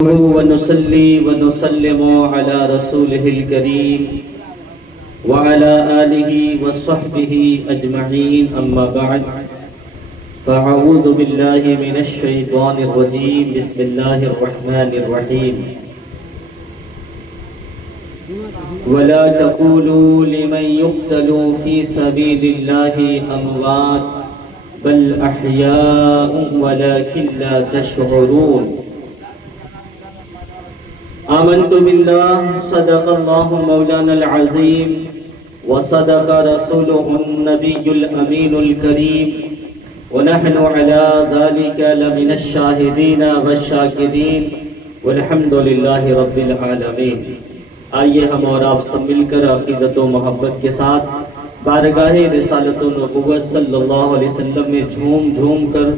ونصلي ونسلم على رسوله الكريم وعلى آله وصحبه أجمعين أما بعد فأعوذ بالله من الشيطان الرجيم بسم الله الرحمن الرحيم ولا تقولوا لمن يقتل في سبيل الله أموات بل أحياء ولكن لا تشعرون آمنت بالله صدق الله مولانا العظيم وصدق رسوله النبي الأمين الكريم ونحن على ذلك لمن الشاهدين والشاكرين والحمد لله رب العالمين۔ آئیے ہم اور آپ سب مل کر عقیدت و محبت کے ساتھ بارگاہ رسالت و نبوت صلی اللہ علیہ وسلم میں جھوم جھوم کر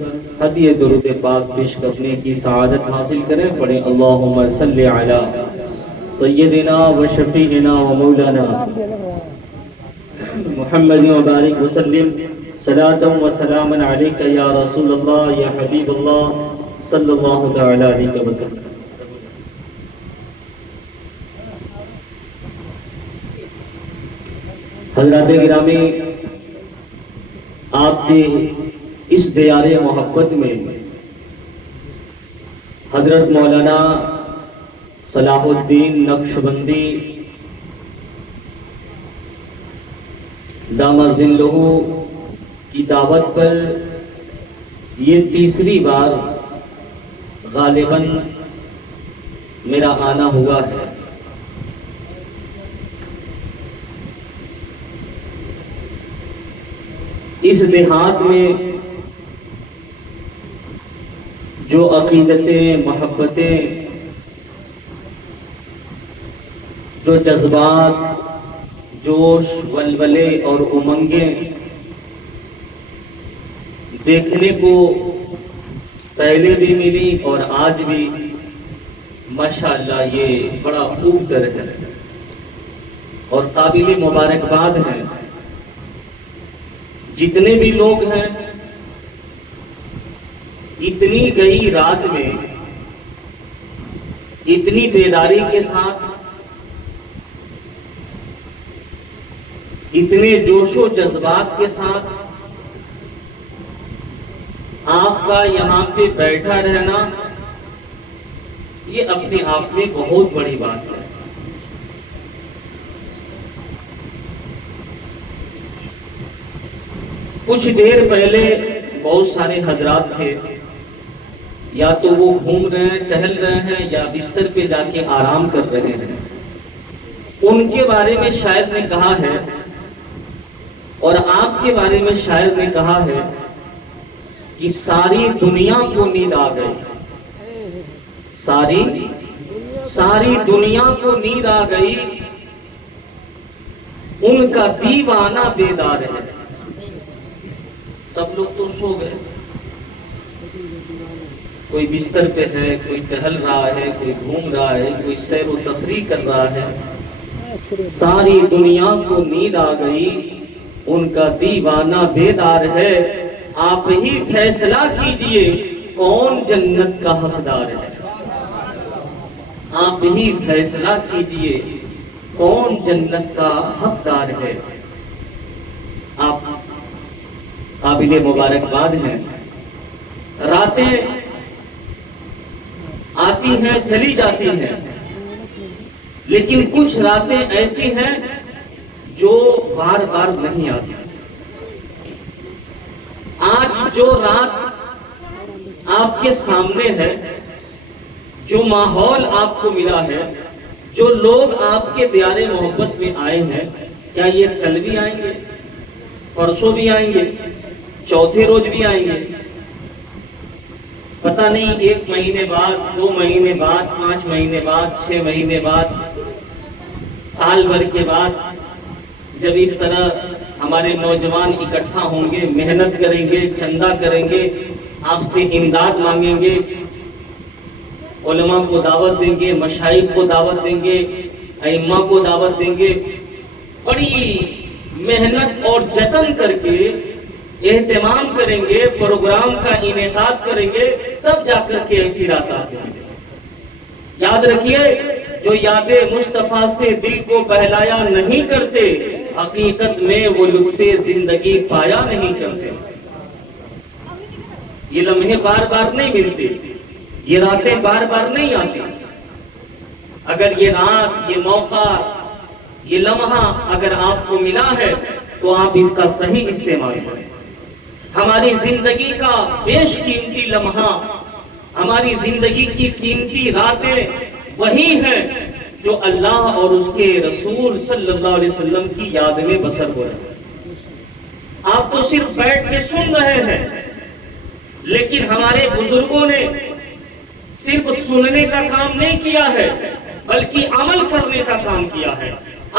ہدیہ درود پاک پیش کرنے کی سعادت حاصل کریں۔ پڑھیں اللہم صلی علی سیدنا و شفیعنا و مولانا محمد و بارک وسلم صلاۃ و سلام علیک یا رسول اللہ یا حبیب اللہ صلی اللہ تعالی علیہ وسلم۔ حضرات گرامی، آپ کی اس دیار محبت میں حضرت مولانا صلاح الدین نقشبندی دامہ ظلہ کی دعوت پر یہ تیسری بار غالباً میرا آنا ہوا ہے۔ اس دیہات میں جو عقیدتیں، محبتیں، جو جذبات، جوش، ولولے اور امنگیں دیکھنے کو پہلے بھی ملی اور آج بھی ماشاءاللہ یہ بڑا خوب در ہے اور قابل مبارکباد ہے۔ جتنے بھی لوگ ہیں اتنی گئی رات میں اتنی بیداری کے ساتھ، اتنے جوش و جذبات کے ساتھ آپ کا یہاں پہ بیٹھا رہنا یہ اپنے آپ میں بہت بڑی بات ہے۔ کچھ دیر پہلے بہت سارے حضرات تھے، یا تو وہ گھوم رہے ہیں، ٹہل رہے ہیں، یا بستر پہ جا کے آرام کر رہے ہیں۔ ان کے بارے میں شاعر نے کہا ہے اور آپ کے بارے میں شاعر نے کہا ہے کہ ساری دنیا کو نیند آ گئی، ساری دنیا کو نیند آ گئی، ان کا دیوانہ بیدار ہے۔ سب لوگ تو سو گئے، کوئی بستر پہ ہے، کوئی ٹہل رہا ہے، کوئی گھوم رہا ہے، کوئی سیر و تفریح کر رہا ہے۔ ساری دنیا کو نیند آ گئی، ان کا دیوانہ بیدار ہے۔ آپ ہی فیصلہ کیجئے کون جنت کا حقدار ہے، آپ ہی فیصلہ کیجئے کون جنت کا حقدار ہے۔ آپ قابل مبارکباد ہیں۔ راتیں آتی ہیں چلی جاتی ہیں، لیکن کچھ راتیں ایسی ہیں جو بار بار نہیں آتی۔ آج جو رات آپ کے سامنے ہے، جو ماحول آپ کو ملا ہے، جو لوگ آپ کے دیار محبت میں آئے ہیں، کیا یہ کل بھی آئیں گے، پرسوں بھی آئیں گے، چوتھے روز بھی آئیں گے؟ پتہ نہیں، 1 مہینے بعد، 2 مہینے بعد، 5 مہینے بعد، 6 مہینے بعد، سال بھر کے بعد جب اس طرح ہمارے نوجوان اکٹھا ہوں گے، محنت کریں گے، چندہ کریں گے، آپ سے امداد مانگیں گے، علماء کو دعوت دیں گے، مشائخ کو دعوت دیں گے، ائمہ کو دعوت دیں گے، بڑی محنت اور جتن کر کے اہتمام کریں گے، پروگرام کا انعقاد کریں گے، تب جا کر کے ایسی رات آتی ہے۔ یاد رکھیے، جو یاد مصطفیٰ سے دل کو بہلایا نہیں کرتے، حقیقت میں وہ لطف زندگی پایا نہیں کرتے۔ یہ لمحے بار بار نہیں ملتے، یہ راتیں بار بار نہیں آتی۔ اگر یہ رات، یہ موقع، یہ لمحہ اگر آپ کو ملا ہے تو آپ اس کا صحیح استعمال کریں۔ ہماری زندگی کا بیش قیمتی لمحہ، ہماری زندگی کی قیمتی راتیں وہی ہیں جو اللہ اور اس کے رسول صلی اللہ علیہ وسلم کی یاد میں بسر ہو رہے ہیں۔ آپ تو صرف بیٹھ کے سن رہے ہیں، لیکن ہمارے بزرگوں نے صرف سننے کا کام نہیں کیا ہے بلکہ عمل کرنے کا کام کیا ہے۔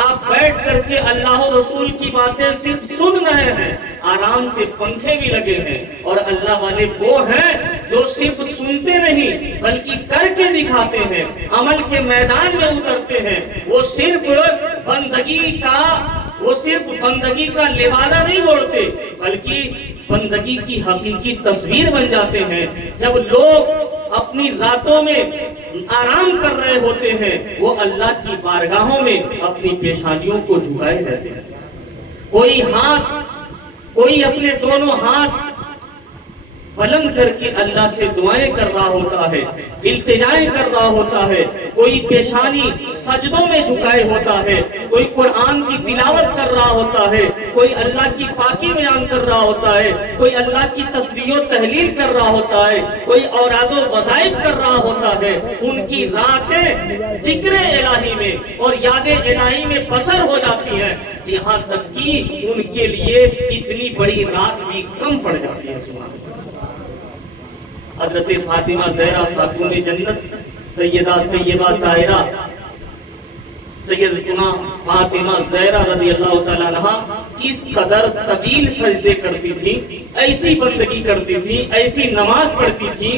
آپ بیٹھ کر کے اللہ و رسول کی باتیں صرف سن رہے ہیں، آرام سے پنکھے بھی لگے ہیں، اور اللہ والے وہ ہیں جو صرف سنتے نہیں بلکہ کر کے دکھاتے ہیں، عمل کے میدان میں اترتے ہیں۔ وہ صرف بندگی کا لبادہ نہیں اوڑھتے بلکہ بندگی کی حقیقی تصویر بن جاتے ہیں۔ جب لوگ اپنی راتوں میں آرام کر رہے ہوتے ہیں، وہ اللہ کی بارگاہوں میں اپنی پیشانیوں کو جھکائے رہتے ہیں۔ کوئی اپنے دونوں ہاتھ بلند کر کے اللہ سے دعائیں کر رہا ہوتا ہے، التجائیں کر رہا ہوتا ہے، کوئی پیشانی سجدوں میں جھکائے ہوتا ہے، کوئی قرآن کی تلاوت کر رہا ہوتا ہے، کوئی اللہ کی پاکی بیان کر رہا ہوتا ہے، کوئی اللہ کی تسبیح و تحلیل کر رہا ہوتا ہے، کوئی اوراد و وظائف کر رہا ہوتا ہے۔ ان کی راتیں ذکر الہی میں اور یاد الہی میں بسر ہو جاتی ہیں، یہاں تک کہ ان کے لیے اتنی بڑی رات بھی کم پڑ جاتی ہے۔ سبحان اللہ۔ حضرت فاطمہ زہرا خاتون جنت، سیدہ طیبہ طاہرہ سیدتنا فاطمہ زہرا رضی اللہ تعالیٰ عنہا اس قدر طویل سجدے کرتی تھی، ایسی بندگی کرتی تھی، ایسی نماز پڑھتی تھی،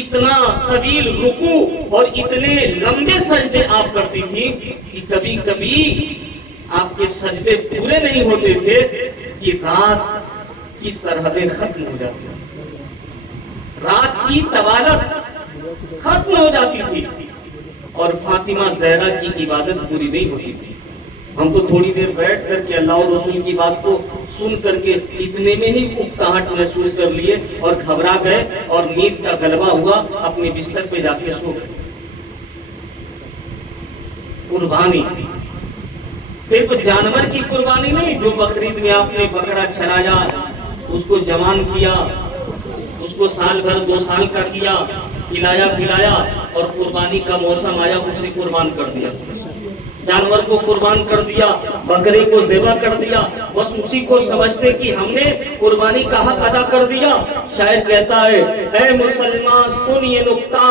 اتنا طویل رکوع اور اتنے لمبے سجدے آپ کرتی تھی کہ کبھی کبھی آپ کے سجدے پورے نہیں ہوتے تھے کہ رات کی سرحدیں ختم ہو جاتی تھیں، رات کی طوالت ختم ہو جاتی تھی اور فاطمہ زہرا کی عبادت پوری نہیں ہوتی تھی۔ ہم تو تھوڑی دیر بیٹھ کر کے اللہ اور رسول کی بات کو سن کر کے اتنے میں ہی اکتاہٹ محسوس کر لیے اور گھبرا گئے اور نیند کا غلبہ ہوا، اپنے بستر پہ جا کے سو گئے۔ قربانی صرف جانور کی قربانی نہیں، جو بقرعید میں آپ نے بکرا چرایا، اس کو جوان کیا، اس کو سال بھر 2 سال کا کیا، کھلایا پلایا، اور قربانی کا موسم آیا اسے قربان کر دیا، جانور کو قربان کر دیا، بکرے کو ذبح کر دیا، بس اسی کو سمجھتے کہ ہم نے قربانی کا حق ادا کر دیا۔ شاعر کہتا ہے، اے مسلمان سن یہ نکتہ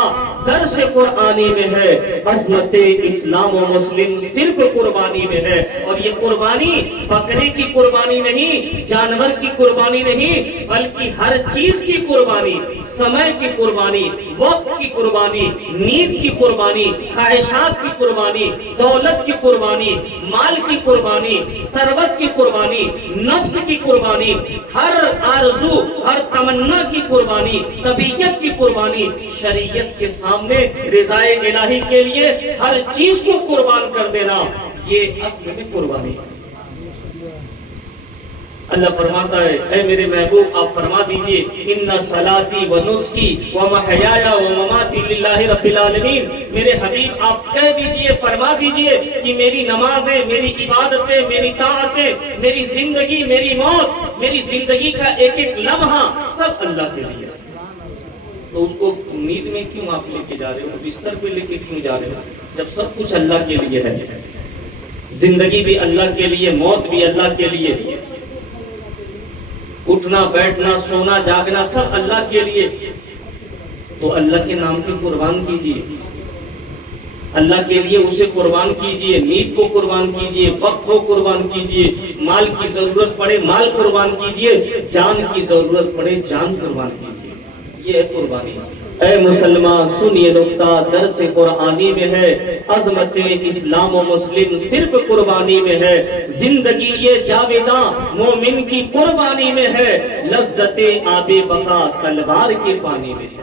درس قرآنی میں ہے، عظمت اسلام و مسلم صرف قربانی میں ہے۔ اور یہ قربانی بکرے کی قربانی نہیں، جانور کی قربانی نہیں، بلکہ ہر چیز کی قربانی، سمے کی قربانی، وقت کی قربانی، نیند کی قربانی، خواہشات کی قربانی، دولت کی قربانی، مال کی قربانی، ثروت کی قربانی، نفس کی قربانی، ہر آرزو، ہر تمنا کی قربانی، طبیعت کی قربانی، شریعت کے سامنے رضائے الہی کے لیے ہر چیز کو قربان کر دینا، یہ اصل میں قربانی ہے۔ اللہ فرماتا ہے، اے میرے محبوب آپ فرما دیجئے، ان صلاتی و نسکی و محیایا و مماتی للہ رب العالمین۔ میرے حبیب آپ کہہ دیجئے، فرما دیجئے کہ میری نمازیں، میری عبادتیں، میری طاعتیں، میری زندگی، میری موت، میری زندگی کا ایک ایک لمحہ سب اللہ کے لیے۔ تو اس کو نیند میں کیوں آپ لے کے جا رہے ہو، بستر پہ لے کے کیوں جا رہے ہو، جب سب کچھ اللہ کے لیے ہے؟ زندگی بھی اللہ کے لیے، موت بھی اللہ کے لیے، اٹھنا بیٹھنا سونا جاگنا سب اللہ کے لیے۔ تو اللہ کے نام کی قربان کیجئے، اللہ کے لیے اسے قربان کیجئے، نیند کو قربان کیجئے، وقت کو قربان کیجئے، مال کی ضرورت پڑے مال قربان کیجئے، جان کی ضرورت پڑے جان قربان کیجئے، یہ ہے قربانی۔ اے مسلمان سن یہ نکتہ درس قرآنی میں ہے، عظمت اسلام و مسلم صرف قربانی میں ہے، زندگی یہ جاویداں مومن کی قربانی میں ہے، لذت آب بقا تلوار کے پانی میں ہے۔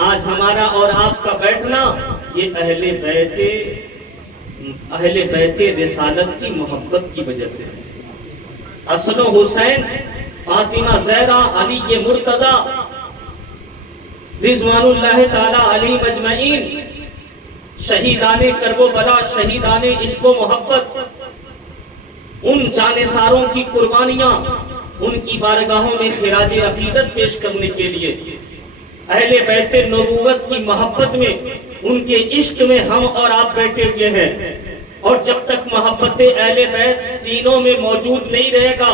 آج ہمارا اور آپ کا بیٹھنا یہ اہل بیت رسالت کی محبت کی وجہ سے ہے۔ حسن و حسین، فاطمہ زہرا، علی مرتضی رضوان اللہ تعالی علیہ مجمعین، شہیدان کرب و بلا، شہیدان عشق و محبت، ان جانثاروں کی قربانیاں ان کی بارگاہوں میں خراج عقیدت پیش کرنے کے لیے اہل بیت نبوت کی محبت میں، ان کے عشق میں ہم اور آپ بیٹھے ہوئے ہیں۔ اور جب تک محبت اہل بیت سینوں میں موجود نہیں رہے گا،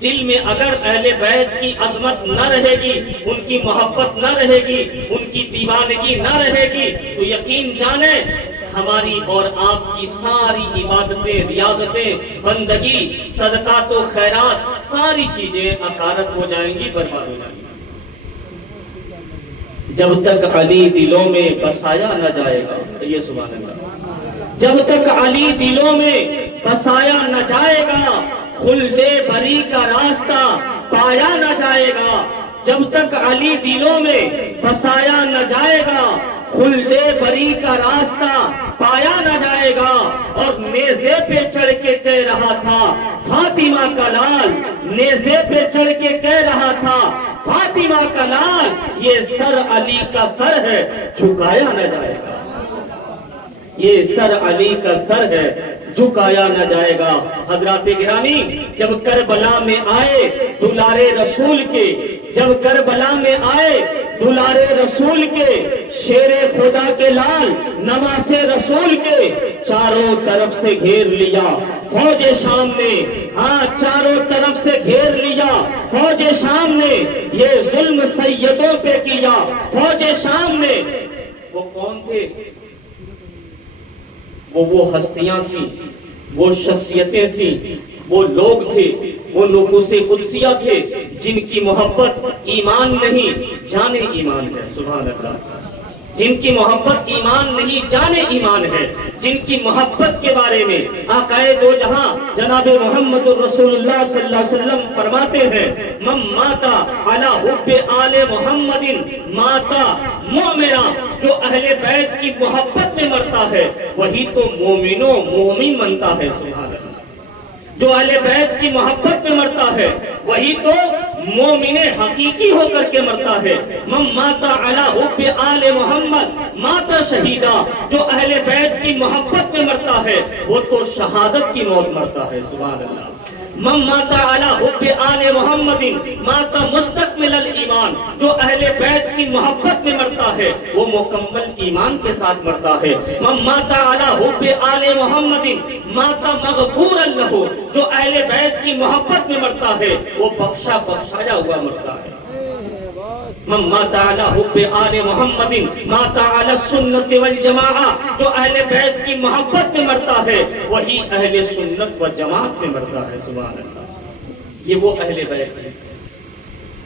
دل میں اگر اہل بیت کی عظمت نہ رہے گی، ان کی محبت نہ رہے گی، ان کی دیوانگی نہ رہے گی، تو یقین جانیں ہماری اور آپ کی ساری عبادتیں، ریاضتیں، بندگی، صدقات و خیرات، ساری چیزیں اکارت ہو جائیں گی، برباد ہو جائیں گی۔ جب تک علی دلوں میں بسایا نہ جائے گا، یہ سبحان اللہ، جب تک علی دلوں میں بسایا نہ جائے گا، خلد بری کا راستہ پایا نہ جائے گا۔ جب تک علی دلوں میں بسایا نہ جائے گا، خلد بری کا راستہ پایا نہ جائے گا۔ اور نیزے پہ چڑھ کے کہہ رہا تھا فاطمہ کا لال، نیزے پہ چڑھ کے کہہ رہا تھا فاطمہ کا لال، یہ سر علی کا سر ہے، جھکایا نہ جائے گا۔ یہ سر علی کا سر ہے، جھکایا نہ جائے گا۔ حضرات گرامی، جب کربلا میں آئے دلارے رسول کے، جب کربلا میں آئے دلارے رسول کے، شیر خدا کے لال نواز رسول کے، چاروں طرف سے گھیر لیا فوج شام نے، ہاں چاروں طرف سے گھیر لیا فوج شام نے، یہ ظلم سیدوں پہ کیا فوج شام نے۔ وہ کون تھے؟ وہ ہستیاں تھیں، وہ شخصیتیں تھیں، وہ لوگ تھے، وہ نفوس قدسیہ تھے جن کی محبت ایمان نہیں جانے ایمان ہے، سبحان اللہ، جن کی محبت ایمان نہیں جانے ایمان ہے، جن کی محبت کے بارے میں آقا دو جہاں جناب محمد رسول اللہ صلی اللہ علیہ وسلم فرماتے ہیں من ماتا علی حب آل محمد ماتا مومنا، جو اہل بیت کی محبت میں مرتا ہے وہی تو مومن بنتا ہے، سبحان اللہ، جو اہل بیت کی محبت میں مرتا ہے وہی تو مومن حقیقی ہو کر کے مرتا ہے۔ من ماتا علی حب آل محمد ماتا شہیدہ، جو اہل بیت کی محبت میں مرتا ہے وہ تو شہادت کی موت مرتا ہے، سبحان اللہ۔ من ماتا علی حب آل محمد ماتا مستکمل الایمان، جو اہل بیت کی محبت میں مرتا ہے وہ مکمل ایمان کے ساتھ مرتا ہے۔ من ماتا علی حب آل محمد ماتا مغفورا لہ، جو اہل بیت کی محبت میں مرتا ہے وہ بخشایا ہوا مرتا ہے۔ من ماتا علی حب آل محمد ماتا علی السنت والجماعہ، جو اہل بیت کی محبت میں مرتا ہے وہی اہل سنت و جماعت میں مرتا ہے، سبحان اللہ۔ یہ وہ اہل بیت ہے،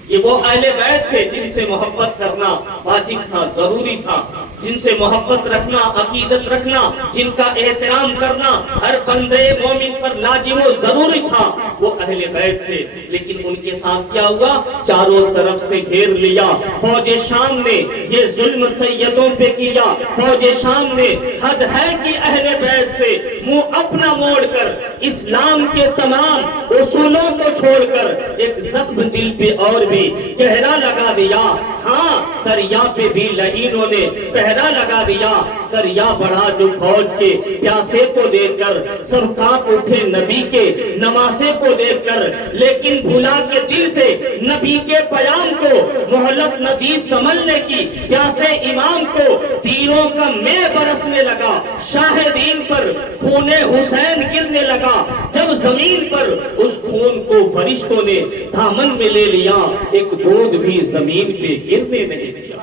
یہ وہ اہل بیت تھے جن سے محبت کرنا واجب تھا، ضروری تھا، جن سے محبت رکھنا، عقیدت رکھنا، جن کا احترام کرنا ہر بندے مومن پر لازم و ضروری تھا، وہ اہل بیت تھے۔ لیکن ان کے ساتھ کیا ہوا؟ چاروں طرف سے گھیر لیا فوج شام نے، یہ ظلم سیدوں پہ کیا فوج شام نے، حد ہے کہ اہل بیت سے منہ اپنا موڑ کر اسلام کے تمام اصولوں کو چھوڑ کر ایک زخم دل پہ اور بھی گہرا لگا دیا۔ ہاں دریا پہ بھی لعینوں نے پہرا لگا دیا، دریا بڑھا جو فوج کے پیاسے کو دیکھ کر، سب کانپ اٹھے نبی کے نواسے کو دیکھ کر، لیکن بھلا کے دل سے نبی کے پیام کو مہلت نہ دی سنبھلنے کی، پیاسے امام کو تیروں کا مے برسنے لگا، شاہدین پر خون حسین گرنے لگا، جب زمین پر اس خون کو فرشتوں نے دامن میں لے لیا، ایک دودھ بھی زمین پہ گرنے نہیں دیا۔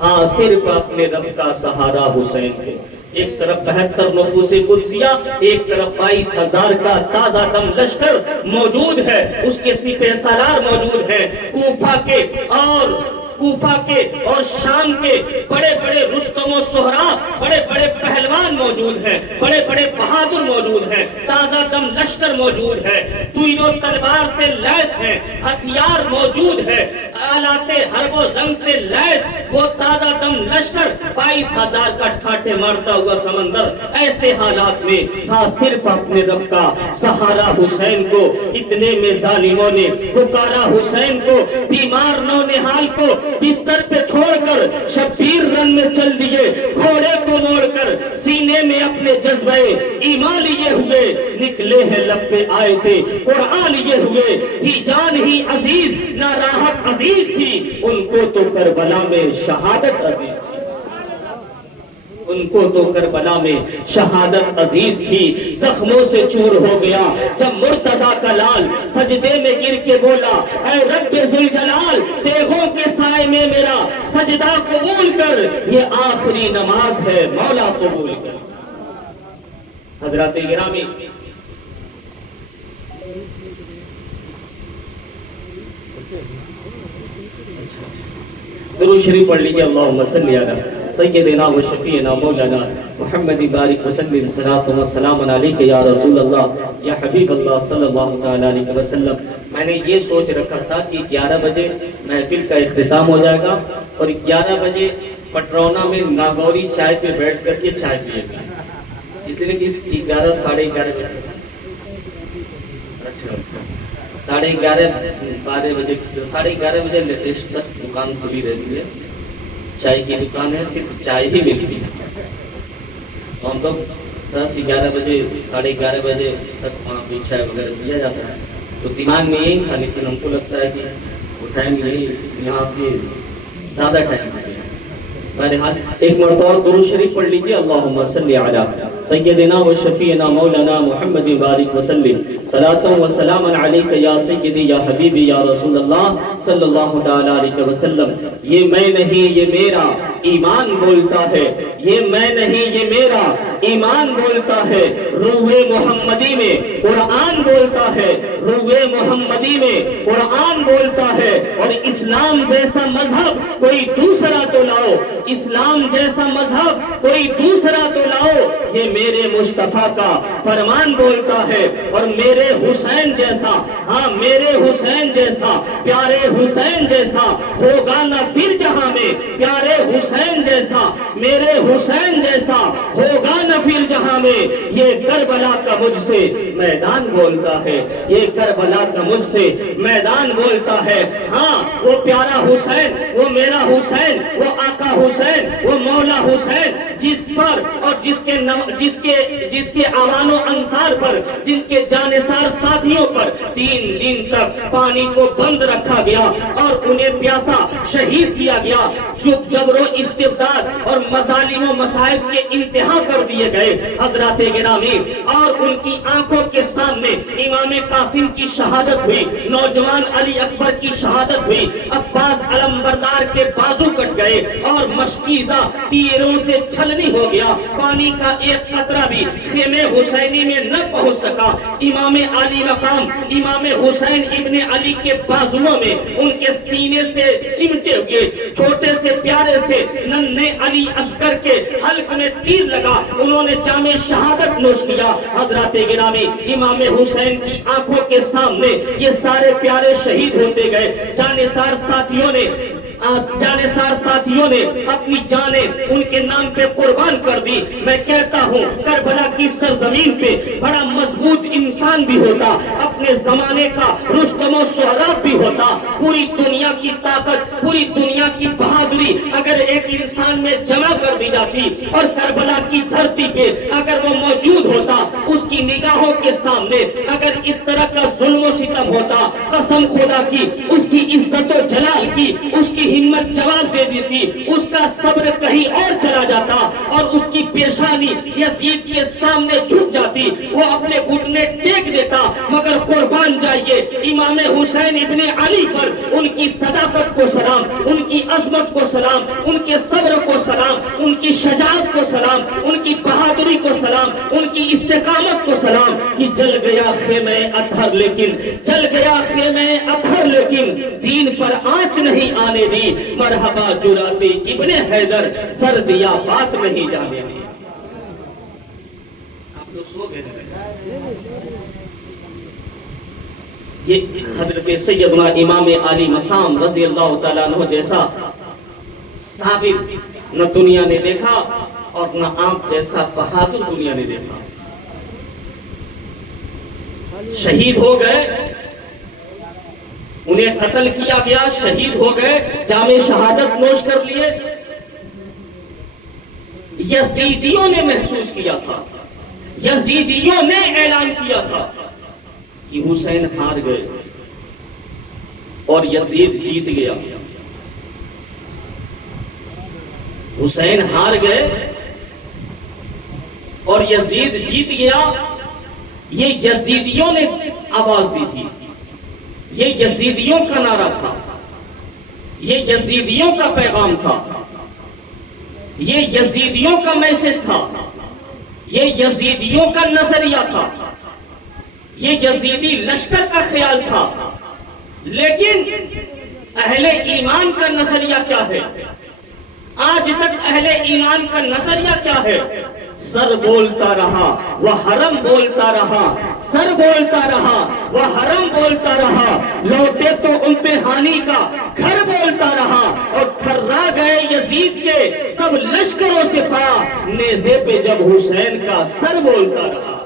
ہاں صرف اپنے رب کا سہارا حسین ہے، ایک طرف 72 نفوس قدسیہ، ایک طرف 22,000 کا تازہ دم لشکر موجود ہے، اس کے سپہ سالار موجود ہیں، کوفہ کے اور شام کے بڑے بڑے رستم و سہرا، بڑے بڑے پہلوان موجود ہیں، بڑے بڑے بہادر موجود ہیں، تازہ دم لشکر موجود ہے، تیروں تلوار سے لیس ہیں، ہتھیار موجود ہے، آلات حرب و جنگ سے لیس وہ تازہ دم لشکر، 22,000 کا ٹھاٹھے مارتا ہوا سمندر، ایسے حالات میں تھا صرف اپنے رب کا سہارا حسین کو، اتنے میں ظالموں نے پکارا حسین کو، بیمار نونہال کو بستر پہ چھوڑ کر شبیر رن میں چل دیے، گھوڑے کو موڑ کر سینے میں اپنے جذبے ایمان لیے ہوئے نکلے ہیں لب پہ آئے تھے قرآن لیے ہوئے، تھی جان ہی عزیز نہ راحت عزیز تھی، ان کو تو کربلا میں شہادت عزیز تھی، ان کو تو کربلا میں شہادت عزیز تھی، زخموں سے چور ہو گیا جب مرتضیٰ کا لال سجدے میں گر کے بولا اے رب ذوالجلال تیغوں کے سائے میں میرا سجدہ قبول کر، یہ آخری نماز ہے مولا قبول کر۔ حضرات گرامی، درود شریف پڑھ لیجیے، اللہم صلی علی سیدنا و شفیعنا مولانا محمد بارک وسلم، صلاۃ و سلام علیک یا رسول اللہ یا حبیب اللہ صلی اللہ تعالی علیہ وسلم۔ میں نے یہ سوچ رکھا تھا کہ 11 بجے محفل کا اختتام ہو جائے گا اور 11 بجے پٹرونا میں ناگوری چائے پہ بیٹھ کر کے چائے پیے گا، اس لیے کہ 11 ساڑھے 11 بجے ساڑھے 11 بجے لیٹسٹ تک دکان کھلی رہتی ہے، چائے کی دکان ہے، صرف چائے ہی ملتی ہے، ہم لوگ 10-11 بجے 11:30 بجے تک وہاں پہ چائے وغیرہ دیا جاتا ہے، تو دماغ میں یہی تھا، لیکن ہم کو لگتا ہے کہ وہ ٹائم نہیں، یہاں سے زیادہ ٹائم ہے۔ بہرحال ایک مرتبہ درود شریف پڑھ لیجیے، اللہم صلی علی سیدنا و شفیعنا مولانا محمد بارک وسلم، صلاۃ و سلام علیک یا سیدی یا حبیبی یا رسول اللہ صلی اللہ تعالی علیہ وسلم۔ یہ میں نہیں یہ میرا ایمان بولتا ہے، یہ میں نہیں یہ میرا ایمان بولتا ہے، روح محمدی میں قرآن بولتا ہے، روح محمدی میں قرآن بولتا ہے، اور اسلام جیسا مذہب کوئی دوسرا تو لاؤ، اسلام جیسا مذہب کوئی دوسرا تو لاؤ، یہ میرے مصطفیٰ کا فرمان بولتا ہے، اور میرے حسین جیسا، ہاں میرے حسین جیسا، پیارے حسین جیسا ہوگا نہ پھر جہاں میں، پیارے حسین جیسا میرے حسین جیسا ہوگا نہ پھر جہاں میں، یہ کربلا کا مجھ سے میدان بولتا ہے، یہ کربلا کا مجھ سے میدان بولتا ہے، ہاں وہ پیارا حسین، وہ میرا حسین، وہ آقا حسین، وہ مولا حسین، جس پر اور جس کے آوان و انصار پر، جن کے جانثار ساتھیوں پر 3 دن تک پانی کو بند رکھا گیا اور انہیں پیاسا شہید کیا گیا، جبر و استبداد اور مظالم و مصائب کے انتہا کر دیے گئے حضرات گرامی، اور ان کی آنکھوں کے سامنے امام قاسم کی شہادت ہوئی، نوجوان علی اکبر کی شہادت ہوئی، عباس علمبردار کے بازو کٹ گئے اور مشکیزہ تیروں سے چھلنی ہو گیا، پانی کا ایک قطرہ بھی خیمے حسینی میں نہ پہنچ سکا، امام علی مقام امام حسین ابن علی کے بازوؤں میں ان کے سینے سے چمٹے ہوئے چھوٹے سے پیارے سے ننھے علی اصغر کے حلق میں تیر لگا، انہوں نے جام شہادت نوش کیا۔ حضرات گرامی، امام حسین کی آنکھوں کے سامنے یہ سارے پیارے شہید ہوتے گئے، جانثار ساتھیوں نے اپنی جانیں ان کے نام پہ قربان کر دی۔ میں کہتا ہوں کربلا کی سرزمین پہ بڑا مضبوط انسان بھی ہوتا، اپنے زمانے کا رستم و سہراب بھی ہوتا، پوری دنیا کی طاقت، پوری دنیا کی بہادری اگر ایک انسان میں جمع کر دی جاتی اور کربلا کی دھرتی پہ اگر وہ موجود ہوتا، اس کی نگاہوں کے سامنے اگر اس طرح کا ظلم و ستم ہوتا، قسم خدا کی اس کی عزت و جلال کی اس کی ہمت جواب دے دیتی، اس کا صبر کہیں اور چلا جاتا اور اس کی پیشانی یزید کے سامنے جھک جاتی، وہ اپنے گھٹنے ٹیک دیتا، مگر قربان جائیے امام حسین ابن علی پر ان کی صداقت کو سلام، ان کی عظمت کو سلام، ان کے صبر کو سلام، ان کی شجاعت کو سلام، ان کی بہادری کو سلام، ان کی استقامت کو سلام، کہ جل گیا خیمہ اطہر لیکن جل گیا خیمہ اطہر لیکن دین پر آنچ نہیں آنے دی، مرحبا جراتے ابن حیدر سر دیا بات نہیں جانے دی۔ تو سو گئے یہ حضرت سیدنا امام علی مقام رضی اللہ تعالیٰ عنہ جیسا ثابت نہ دنیا نے دیکھا اور نہ آپ جیسا بہادر دنیا نے دیکھا. شہید ہو گئے, انہیں قتل کیا گیا, شہید ہو گئے, جام شہادت نوش کر لیے. یزیدیوں نے محسوس کیا تھا, یزیدیوں نے اعلان کیا تھا کہ حسین ہار گئے اور یزید جیت گیا. حسین ہار گئے اور یزید جیت گیا. یہ یزیدیوں نے آواز دی تھی, یہ یزیدیوں کا نعرہ تھا, یہ یزیدیوں کا پیغام تھا, یہ یزیدیوں کا میسج تھا, یہ یزیدیوں کا نظریہ تھا, یہ یزیدی لشکر کا خیال تھا. لیکن اہل ایمان کا نظریہ کیا ہے؟ آج تک اہل ایمان کا نظریہ کیا ہے؟ سر بولتا رہا وہ حرم بولتا رہا, سر بولتا رہا وہ حرم بولتا رہا, لوٹے تو ان پہ ہانی کا گھر بولتا رہا, اور تھرا گئے یزید کے سب لشکروں سے پا, نیزے پہ جب حسین کا سر بولتا رہا.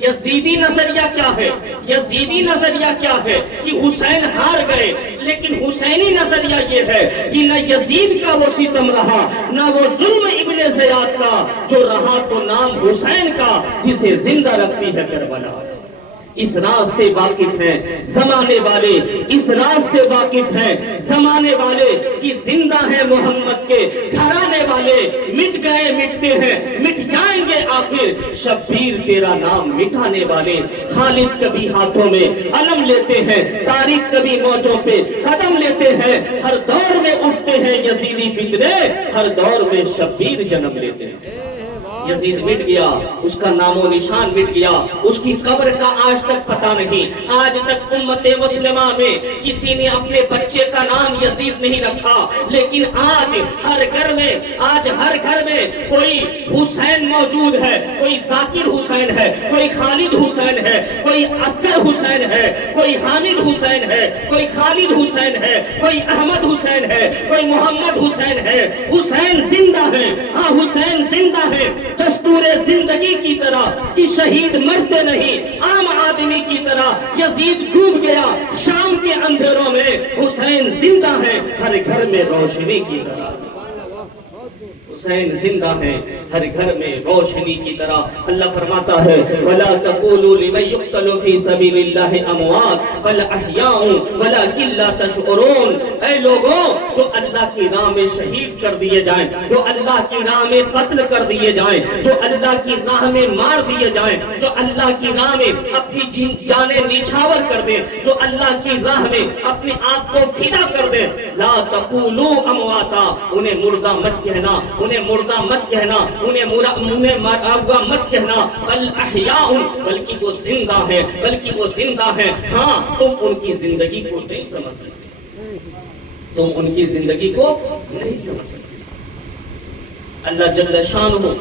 یزیدی نظریہ کیا ہے؟ یزیدی نظریہ کیا ہے کہ حسین ہار گئے, لیکن حسینی نظریہ یہ ہے کہ نہ یزید کا وہ ستم رہا, نہ وہ ظلم ابن زیاد کا, جو رہا تو نام حسین کا جسے زندہ رکھتی ہے کربلا. اس راز سے واقف ہیں زمانے والے, اس راز سے واقف ہیں زمانے والے کہ زندہ ہیں محمد کے گھرانے والے, مٹ گئے مٹتے ہیں مٹ جائیں گے آخر, شبیر تیرا نام مٹانے والے. خالد کبھی ہاتھوں میں علم لیتے ہیں, طارق کبھی موجوں پہ قدم لیتے ہیں, ہر دور میں اٹھتے ہیں یزیدی فتنے, ہر دور میں شبیر جنم لیتے ہیں. یزید مٹ گیا, اس کا نام و نشان مٹ گیا, اس کی قبر کا آج تک پتہ نہیں. آج تک امت مسلمہ میں کسی نے اپنے بچے کا نام یزید نہیں رکھا, لیکن آج ہر گھر میں, آج ہر گھر میں کوئی حسین موجود ہے. کوئی ذاکر حسین ہے, کوئی خالد حسین ہے, کوئی اصغر حسین ہے, کوئی حامد حسین ہے, کوئی خالد حسین ہے, کوئی احمد حسین ہے, کوئی محمد حسین ہے. حسین زندہ ہے, ہاں حسین زندہ ہے, دستور زندگی کی طرح کہ شہید مرتے نہیں, عام آدمی کی طرح. یزید ڈوب گیا شام کے اندھیروں میں, حسین زندہ ہے ہر گھر میں روشنی کی طرح. حسین زندہ ہے ہر گھر میں روشنی کی طرح. اللہ فرماتا ہے وَلَا تَقُولُوا لِمَنْ يُقْتَلُ فِي سَبِيلِ اللَّهِ أَمْوَاتٌ بَلْ أَحْيَاءٌ وَلَكِنْ لَا تَشْعُرُونَ. اے لوگوں جو اللہ کی راہ میں شہید کر دیے جائیں, جو اللہ کی راہ میں قتل کر دیے جائیں, جو اللہ کی راہ میں مار دیے جائیں, جو اللہ کی راہ میں اپنی جانیں نیچھاور کر دیں, جو اللہ کی راہ میں اپنے آپ کو فدا کر دیں, لا تقولوا امواتا, انہیں مردہ مت کہنا, انہیں مردہ مت کہنا, انہیں مرا مت کہنا, بل احیاء, بلکہ وہ زندہ ہیں, بلکہ وہ زندہ ہیں. ہاں تم ان کی زندگی کو نہیں سمجھ سکتے, تم ان کی زندگی کو نہیں سمجھ سکتے. اللہ جل شانہ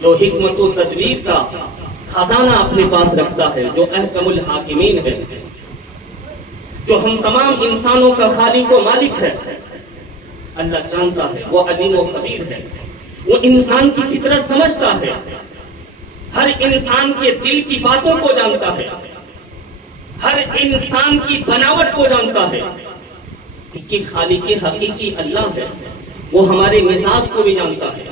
جو حکمت و تدبیر کا خزانہ اپنے پاس رکھتا ہے, جو احکم الحاکمین ہے, جو ہم تمام انسانوں کا خالق و مالک ہے, اللہ جانتا ہے, وہ علیم و خبیر ہے, وہ انسان کی فطرت سمجھتا ہے, ہر انسان کے دل کی باتوں کو جانتا ہے, ہر انسان کی بناوٹ کو جانتا ہے. کہ خالق حقیقی اللہ ہے, وہ ہمارے مزاج کو بھی جانتا ہے,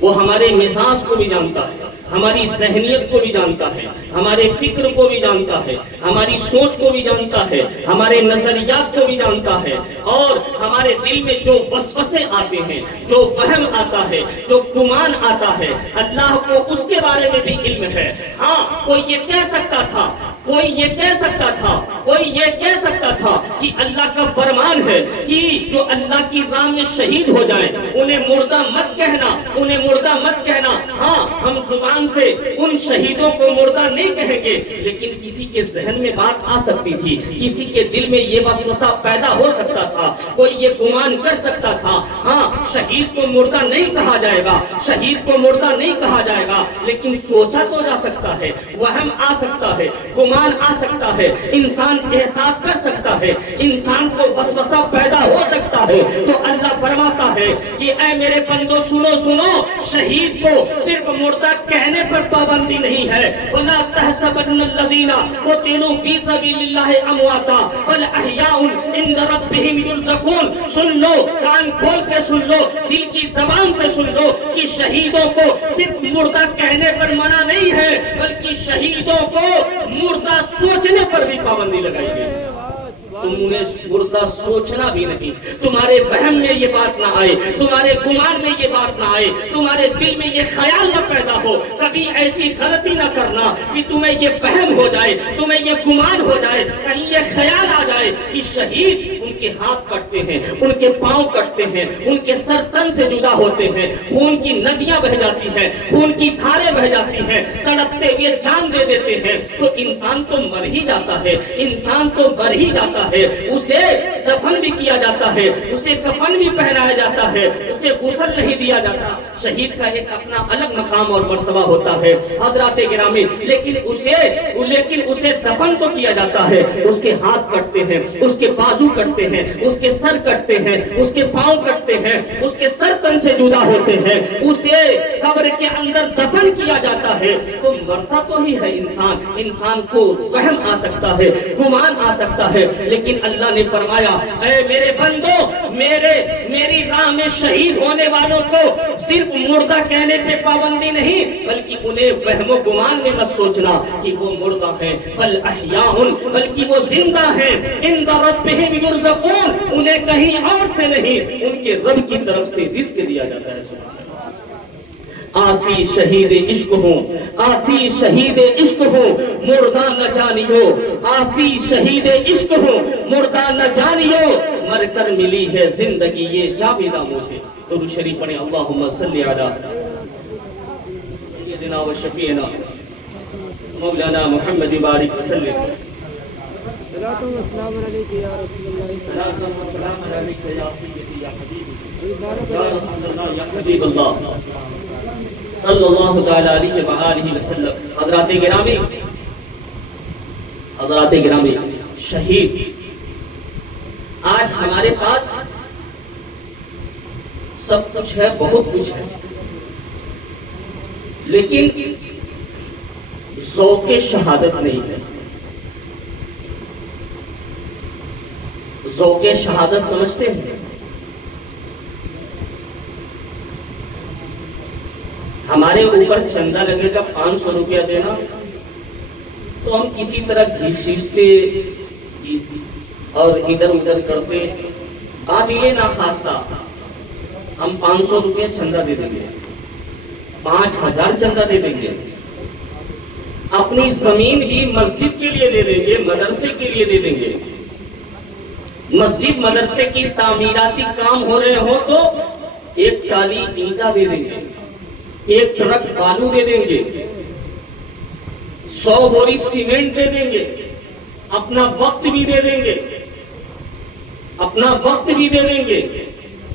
وہ ہمارے مزاج کو بھی جانتا ہے, ہماری ذہنیت کو بھی جانتا ہے, ہمارے فکر کو بھی جانتا ہے, ہماری سوچ کو بھی جانتا ہے, ہمارے نظریات کو بھی جانتا ہے, اور ہمارے دل میں جو وسوسے آتے ہیں, جو وہم آتا ہے, جو گمان آتا ہے, اللہ کو اس کے بارے میں بھی علم ہے. ہاں کوئی یہ کہہ سکتا تھا, کوئی یہ کہہ سکتا تھا, کوئی یہ کہہ سکتا تھا کہ اللہ کا فرمان ہے کہ جو اللہ کی راہ میں شہید ہو جائیں انہیں مردہ مت کہنا, انہیں مردہ مت کہنا. ہاں ہم زبان سے ان شہیدوں کو مردہ نہیں کہیں گے, لیکن کسی کے ذہن میں بات آ سکتی تھی, کسی کے دل میں یہ وسوسہ پیدا ہو سکتا تھا, کوئی یہ گمان کر سکتا تھا. ہاں شہید کو مردہ نہیں کہا جائے گا، شہید کو مردہ نہیں کہا جائے گا، لیکن سوچا تو جا سکتا ہے، وہم آ سکتا ہے، گمان آ سکتا ہے، انسان احساس کر سکتا ہے، انسان کو وسوسہ پیدا ہو سکتا ہے۔ تو اللہ فرماتا ہے کہ اے میرے بندو سنو سنو، شہید کو صرف مردہ کہنے پر پابندی نہیں ہے۔ وَلَا تَحْسَبَنَّ الَّذِينَ قُتِلُوا فِي سَبِيلِ اللَّهِ أَمْوَاتًا بَلْ أَحْيَاءٌ عِندَ رَبِّهِمْ يُرْزَقُونَ۔ سن لو، کان کھول کے سن لو، دل کی زبان سے سن لو کہ شہیدوں کو صرف مردہ کہنے پر منع نہیں ہے، بلکہ شہیدوں کو مردہ سوچنے پر بھی پابندی لگائی گئی۔ تم انہیں مردہ سوچنا بھی نہیں، تمہارے وہم میں یہ بات نہ آئے، تمہارے گمان میں یہ بات نہ آئے، تمہارے دل میں یہ خیال نہ پیدا ہو، کبھی ایسی غلطی نہ کرنا کہ تمہیں یہ وہم ہو جائے، تمہیں یہ گمان ہو جائے، کہیں یہ خیال آ جائے کہ شہید ان کے ہاتھ کٹتے ہیں، ان کے پاؤں کٹتے ہیں، ان کے سر تن سے جدا ہوتے ہیں، خون کی ندیاں بہہ جاتی ہیں، خون کی دھاریں بہہ جاتی ہیں، تڑپتے ہوئے جان دے دیتے ہیں، تو انسان تو مر ہی جاتا ہے، انسان تو مر ہی جاتا ہے، اسے دفن بھی کیا جاتا ہے، اسے کفن بھی پہنایا جاتا ہے، اسے غسل نہیں دیا جاتا۔ شہید کا ایک اپنا الگ مقام اور مرتبہ ہوتا ہے حضرات گرامی، لیکن اسے دفن تو کیا جاتا ہے، اس کے ہاتھ کٹتے ہیں، اس کے بازو کٹتے ہیں، اس کے سر کٹتے ہیں، اس کے پاؤں کٹتے ہیں، اس کے سر تن سے جدا ہوتے ہیں، اسے قبر کے اندر دفن کیا جاتا ہے۔ تو مرتا تو ہی ہے انسان، انسان کو وہم آ سکتا ہے، گمان آ سکتا ہے، لیکن اللہ نے فرمایا اے میرے بندو، میری راہ میں شہید ہونے والوں کو صرف مردہ کہنے پہ پابندی نہیں، بلکہ انہیں وہم و گمان میں مت سوچنا کہ وہ مردہ ہیں، بل احیاء، بلکہ وہ زندہ ہیں، عند ربہم یرزقون، انہیں کہیں اور سے نہیں، ان کے رب کی طرف سے رزق دیا جاتا ہے۔ آسی شہید عشق ہوں، آسی شہید عشق ہوں، مردہ نہ جانیو، آسی شہید عشق ہوں، مردہ نہ جانیو، مر کر ملی ہے زندگی یہ جاویدہ مجھے۔ درود شریف پڑھیں، اللہم صلی علی سیدنا و شفیعنا مولانا محمد بارک وسلم۔ صلاۃ و سلام علیک یا رسول اللہ، صلاۃ و سلام علیک یا سیدی یا حبیبی یا رسول اللہ یا حبیب اللہ صلی اللہ تعالی علیہ وآلہ وسلم۔ حضرات گرامی، شہید آج ہمارے پاس سب کچھ ہے، بہت کچھ ہے، لیکن ذوق شہادت نہیں ہے۔ ذوق شہادت سمجھتے ہیں؟ ہمارے اوپر چندہ لگے گا 500 روپیہ دینا، تو ہم کسی طرح گھسیٹتے اور ادھر ادھر کرتے، قابل ناخواستہ ہم 500 روپیہ چندہ دے دیں گے، 5000 چندہ دے دیں گے، اپنی زمین بھی مسجد کے لیے دے دیں گے، مدرسے کے لیے دے دیں گے۔ مسجد مدرسے کی تعمیراتی کام ہو رہے ہوں تو ایک ٹالی اینٹا دے دیں گے، ایک ٹرک بالو دے دیں گے، 100 بوری سیمنٹ دے دیں گے، اپنا وقت بھی دے دیں گے، اپنا وقت بھی دے دیں گے،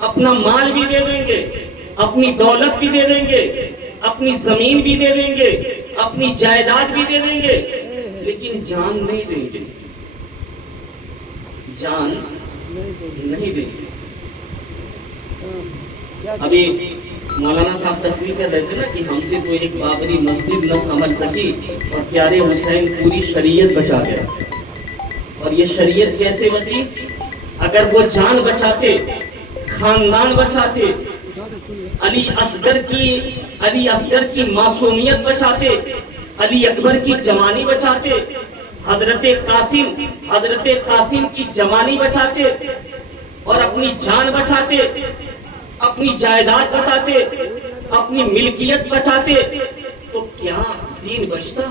اپنا مال بھی دے دیں گے، اپنی دولت بھی دے دیں گے، اپنی زمین بھی دے دیں گے، اپنی جائیداد بھی دے دیں گے، لیکن جان نہیں دیں گے، جان نہیں دیں گے۔ ابھی مولانا صاحب تقریر کر رہے تھے نا کہ ہم سے تو ایک بابری مسجد نہ سنبھل سکی اور پیارے حسین پوری شریعت بچا گیا۔ اور یہ شریعت کیسے بچی؟ اگر وہ جان بچاتے، خاندان بچاتے، علی اصغر کی معصومیت بچاتے، علی اکبر کی جوانی بچاتے، حضرت قاسم کی جوانی بچاتے اور اپنی جان بچاتے، اپنی جائیداد بچاتے، اپنی ملکیت بچاتے، تو کیا دین بچتا؟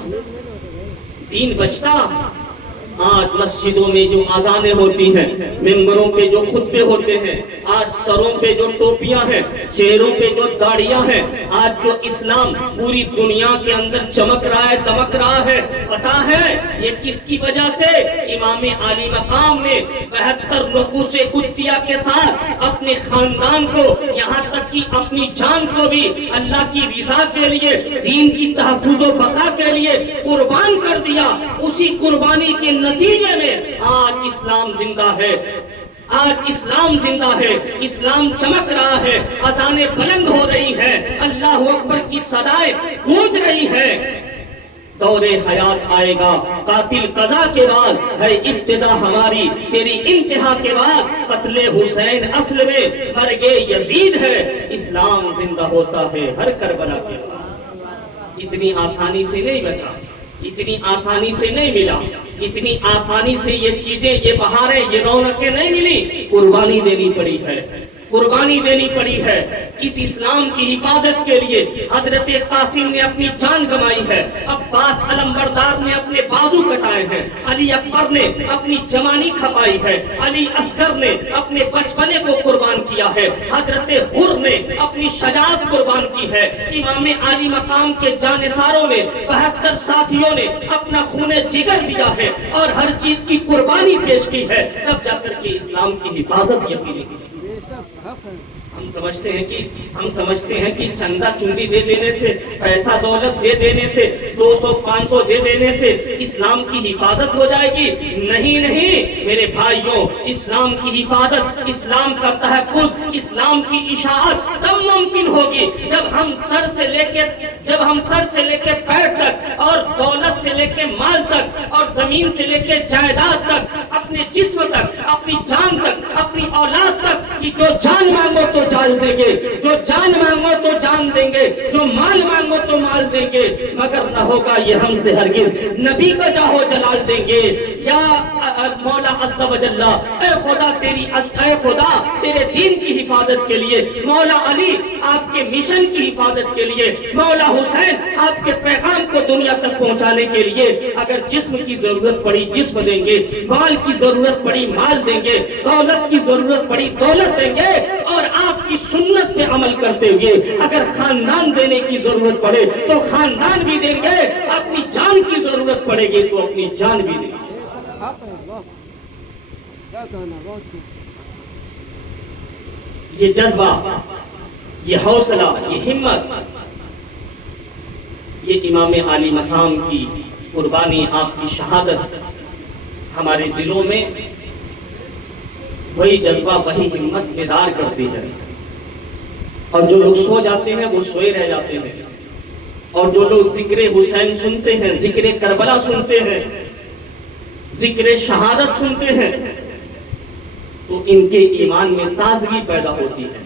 دین بچتا؟ آج مسجدوں میں جو اذانیں ہوتی ہیں، ممبروں پہ جو خطبے ہوتے ہیں، آج سروں پہ جو ٹوپیاں ہیں، چہروں پہ جو داڑیاں ہیں، آج جو اسلام پوری دنیا کے اندر چمک رہا ہے، دمک رہا ہے، پتا ہے یہ کس کی وجہ سے؟ امام عالی مقام نے 72 نفوس قدسیہ کے ساتھ اپنے خاندان کو، یہاں تک کہ اپنی جان کو بھی اللہ کی رضا کے لیے، دین کی تحفظ و بقا کے لیے قربان کر دیا۔ اسی قربانی کے نتیجے میں آج اسلام زندہ ہے، آج اسلام زندہ ہے، اسلام چمک رہا ہے، اذانیں بلند ہو رہی ہیں، اللہ اکبر کی صدائیں گونج رہی ہیں۔ دور حیات آئے گا، قاتل قضا کے بعد ہے ابتدا ہماری، تیری انتہا کے بعد قتل حسین اصل میں مرگ یزید ہے۔ اسلام زندہ ہوتا ہے ہر کربلا کے بعد۔ اتنی آسانی سے نہیں بچا، اتنی آسانی سے نہیں ملا، اتنی آسانی سے یہ چیزیں، یہ بہاریں، یہ رونقیں نہیں ملی، قربانی دینی پڑی ہے، قربانی دینی پڑی ہے۔ اس اسلام کی حفاظت کے لیے حضرت قاسم نے اپنی جان گنوائی ہے، عباس علمبردار نے اپنے بازو کٹائے ہیں، علی اکبر نے اپنی جوانی کھپائی ہے، علی اصغر نے اپنے بچپنے کو قربان کیا ہے، حضرت حر نے اپنی شجاعت قربان کی ہے، امام عالی مقام کے جانثاروں نے 72 ساتھیوں نے اپنا خون جگر دیا ہے اور ہر چیز کی قربانی پیش کی ہے، تب جا کر کے اسلام کی حفاظت یقینی کی۔ ہم سمجھتے ہیں کہ چندہ چندی دے دینے سے، پیسہ دولت دے دینے سے، 200 500 دے دینے سے اسلام کی حفاظت ہو جائے گی۔ نہیں نہیں میرے بھائیوں، اسلام کی حفاظت، اسلام کا تحفظ، اسلام کی اشاعت تب ممکن ہوگی جب ہم سر سے لے کے پیر تک، اور دولت سے لے کے مال تک، اور زمین سے لے کے جائیداد تک، اپنے جسم تک، اپنی جان تک، اپنی اولاد تک، کہ جو جان مانگو تو جان دیں گے، جو جان مانگو تو جان دیں گے، جو مال مانگو تو مال دیں گے، مگر نہ ہوگا یہ ہم سے ہرگز نبی کا جاہو جلال دیں گے۔ یا مولا عز و جل، اے خدا تیرے دین کی حفاظت کے لیے، مولا علی آپ کے مشن کی حفاظت کے لیے، مولا حسین آپ کے پیغام کو دنیا تک پہنچانے کے لیے اگر جسم کی ضرورت پڑی جسم دیں گے، مال کی ضرورت پڑی مال دیں گے، دولت کی ضرورت پڑی دولت دیں گے، اور آپ کی سنت پہ عمل کرتے ہوئے اگر خاندان دینے کی ضرورت پڑے تو خاندان بھی دیں گے، اپنی جان کی ضرورت پڑے گی تو اپنی جان بھی دیں گے۔ یہ جذبہ، یہ حوصلہ، یہ ہمت، یہ امام عالی مقام کی قربانی، آپ کی شہادت ہمارے دلوں میں وہی جذبہ، وہی ہمت بیدار کرتی ہے۔ اور جو لوگ سو جاتے ہیں وہ سوئے رہ جاتے ہیں، اور جو لوگ ذکر حسین سنتے ہیں، ذکر کربلا سنتے ہیں، ذکر شہادت سنتے ہیں، تو ان کے ایمان میں تازگی پیدا ہوتی ہے،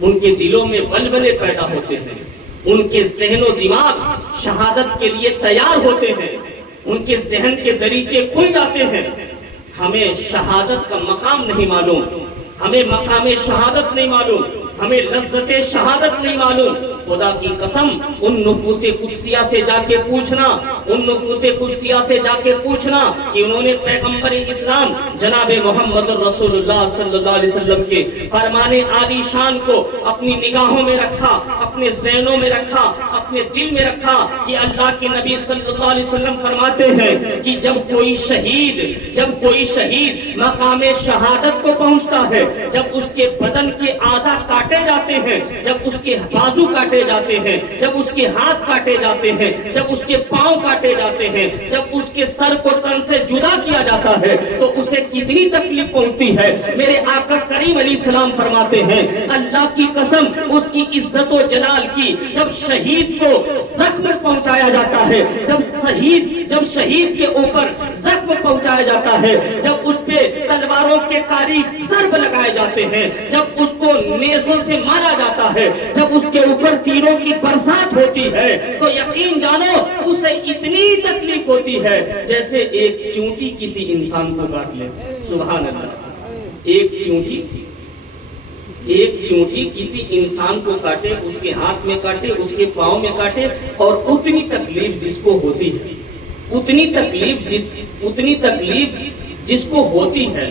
ان کے دلوں میں ولولے پیدا ہوتے ہیں، ان کے ذہن و دماغ شہادت کے لیے تیار ہوتے ہیں، ان کے ذہن کے دریچے کھل جاتے ہیں۔ ہمیں شہادت کا مقام نہیں معلوم، ہمیں مقام شہادت نہیں معلوم، ہمیں لذت شہادت نہیں معلوم۔ خدا کی قسم ان نفوس قدسیہ سے جا کے پوچھنا، ان نفوس قدسیہ سے جا کے پوچھنا کہ انہوں نے پیغمبر اسلام جناب محمد رسول اللہ صلی اللہ علیہ وسلم کے فرمان عالی شان کو اپنی نگاہوں میں رکھا، اپنے ذہنوں میں رکھا، اپنے دل میں رکھا کہ اللہ کے نبی صلی اللہ علیہ وسلم فرماتے ہیں کہ جب کوئی شہید مقام شہادت کو پہنچتا ہے، جب اس کے بدن کے اعضاء کاٹے جاتے ہیں، جب اس کے بازو کاٹے جاتے ہیں، جب اس کے ہاتھ کاٹے جاتے ہیں، جب اس کے پاؤں کاٹے جاتے ہیں، جب اس کے سر کو تن سے جدا کیا جاتا ہے تو اسے کتنی تکلیف پہنچتی ہے۔ میرے آقا کریم علیہ السلام فرماتے ہیں اللہ کی قسم اس کی عزت و جلال کی، جب شہید کو زخم پہنچایا جاتا ہے، جب شہید کے اوپر زخم پہنچایا جاتا ہے، جب اس پہ تلواروں کے کاری ضرب لگائے جاتے ہیں، جب اس کو نیزوں سے مارا جاتا ہے، جب اس کے اوپر تیروں کی برسات ہوتی ہے، تو یقین جانو اسے اتنی تکلیف ہوتی ہے جیسے ایک چونٹی کسی انسان کو کاٹ لے۔ سبحان اللہ، ایک چونٹی کسی انسان کو کاٹے، اس کے ہاتھ میں کاٹے، اس کے پاؤں میں کاٹے، اور اتنی تکلیف جس کو ہوتی ہے، اتنی تکلیف جس کو ہوتی ہے،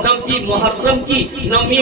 9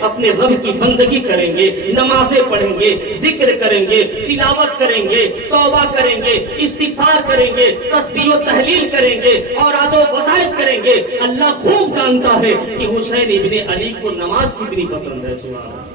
اپنے رب کی بندگی کریں گے، نمازیں پڑھیں گے، ذکر کریں گے، تلاوت کریں گے، توبہ کریں گے، استغفار کریں گے، تسبیح و تحلیل کریں گے، اوراد و وظائف کریں گے، اللہ خوب جانتا ہے کہ حسین ابن علی کو نماز کتنی پسند ہے۔ سبحان اللہ،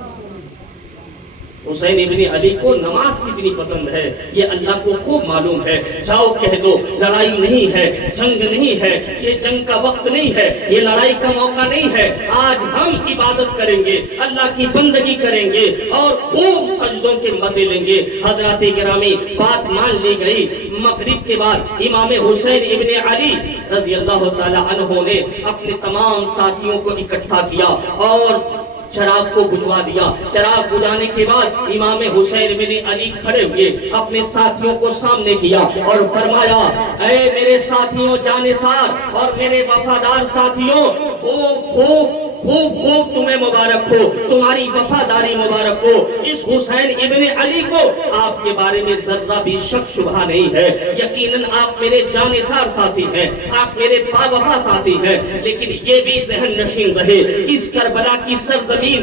حسین ابن علی کو نماز کتنی پسند ہے یہ اللہ کو خوب معلوم ہے۔ جاؤ کہہ دو لڑائی نہیں ہے، جنگ نہیں ہے، یہ جنگ کا وقت نہیں ہے، یہ لڑائی کا موقع نہیں ہے، آج ہم عبادت کریں گے، اللہ کی بندگی کریں گے اور خوب سجدوں کے مزے لیں گے۔ حضرات گرامی، بات مان لی گئی۔ مغرب کے بعد امام حسین ابن علی رضی اللہ تعالی عنہ نے اپنے تمام ساتھیوں کو اکٹھا کیا اور چراغ کو بجھوا دیا۔ چراغ بجھانے کے بعد امام حسین بن علی کھڑے ہوئے، اپنے ساتھیوں کو سامنے کیا اور فرمایا، اے میرے ساتھیوں جانثار اور میرے وفادار ساتھیوں، خوب تمہیں مبارک ہو، تمہاری وفاداری مبارک ہو۔ اس حسین ابن علی کو آپ کے بارے میں ذرہ بھی شک شبہ نہیں ہے، یقیناً آپ میرے جانثار ساتھی ہیں، آپ میرے باوفا ساتھی ہیں، لیکن یہ بھی ذہن نشین رہے، اس کربلا کی سرزمین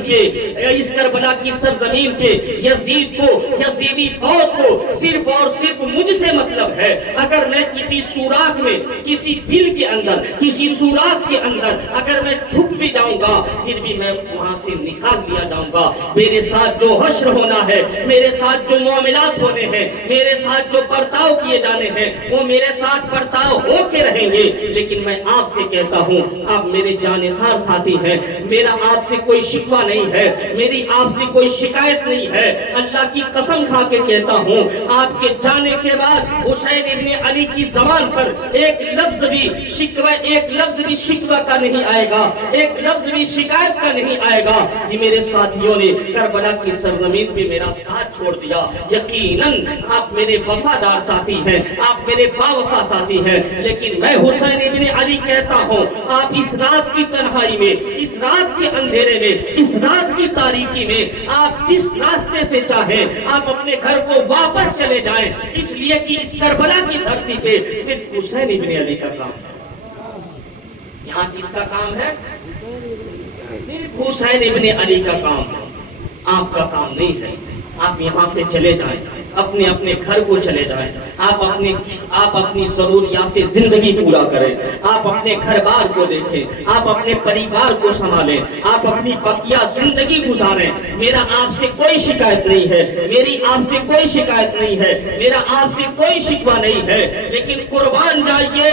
پہ یزید کو، یزیدی فوج کو صرف اور صرف مجھ سے مطلب ہے۔ اگر میں کسی سوراخ میں، کسی بل کے اندر، کسی سوراخ کے اندر اگر میں چھپ بھی جاؤں گا، پھر بھی میں وہاں سے نکال دیا جاؤں گا۔ میرے ساتھ جو حشر ہونا ہے، میرے ساتھ جو معاملات ہونے ہیں، میرے ساتھ جو برتاؤ کیے جانے ہیں، وہ میرے ساتھ برتاؤ ہو کے رہیں گے۔ لیکن میں آپ سے کہتا ہوں، آپ میرے جانثار ساتھی ہیں، میرا آپ سے کوئی شکوہ نہیں ہے، میری آپ سے کوئی شکایت نہیں ہے۔ اللہ کی قسم کھا کے کہتا ہوں، آپ کے جانے کے بعد حسین ابن علی کی زبان پر ایک لفظ بھی شکوہ کا نہیں آئے گا، ایک لفظ بھی شکایت کا نہیں آئے گا کہ میرے ساتھیوں نے کربلا کی سرزمین پہ میرا ساتھ چھوڑ دیا۔ یقیناً آپ میرے وفادار ساتھی ہیں، آپ میرے باوفا ساتھی ہیں، لیکن میں حسین ابن علی کہتا ہوں، آپ اس رات کی تنہائی میں، اس رات کے اندھیرے میں، اس رات کی تاریکی میں آپ جس راستے سے چاہیں آپ اپنے گھر کو واپس چلے جائیں، اس لیے کہ اس کربلا کی دھرتی پہ صرف حسین ابن علی کا کام ہے۔ یہاں کس کا کام ہے؟ صرف حسین ابن علی کا کام ہے، آپ کا کام نہیں ہے۔ آپ یہاں سے چلے جائیں، اپنے اپنے گھر کو چلے جائیں، آپ اپنی ضروریات زندگی پورا کریں، آپ اپنے گھر بار کو دیکھیں، آپ اپنے پریوار کو سنبھالیں، آپ اپنی بقیہ زندگی گزاریں۔ میرا آپ سے کوئی شکایت نہیں ہے، میری آپ سے کوئی شکایت نہیں ہے، میرا آپ سے کوئی شکوہ نہیں ہے، لیکن قربان جائیے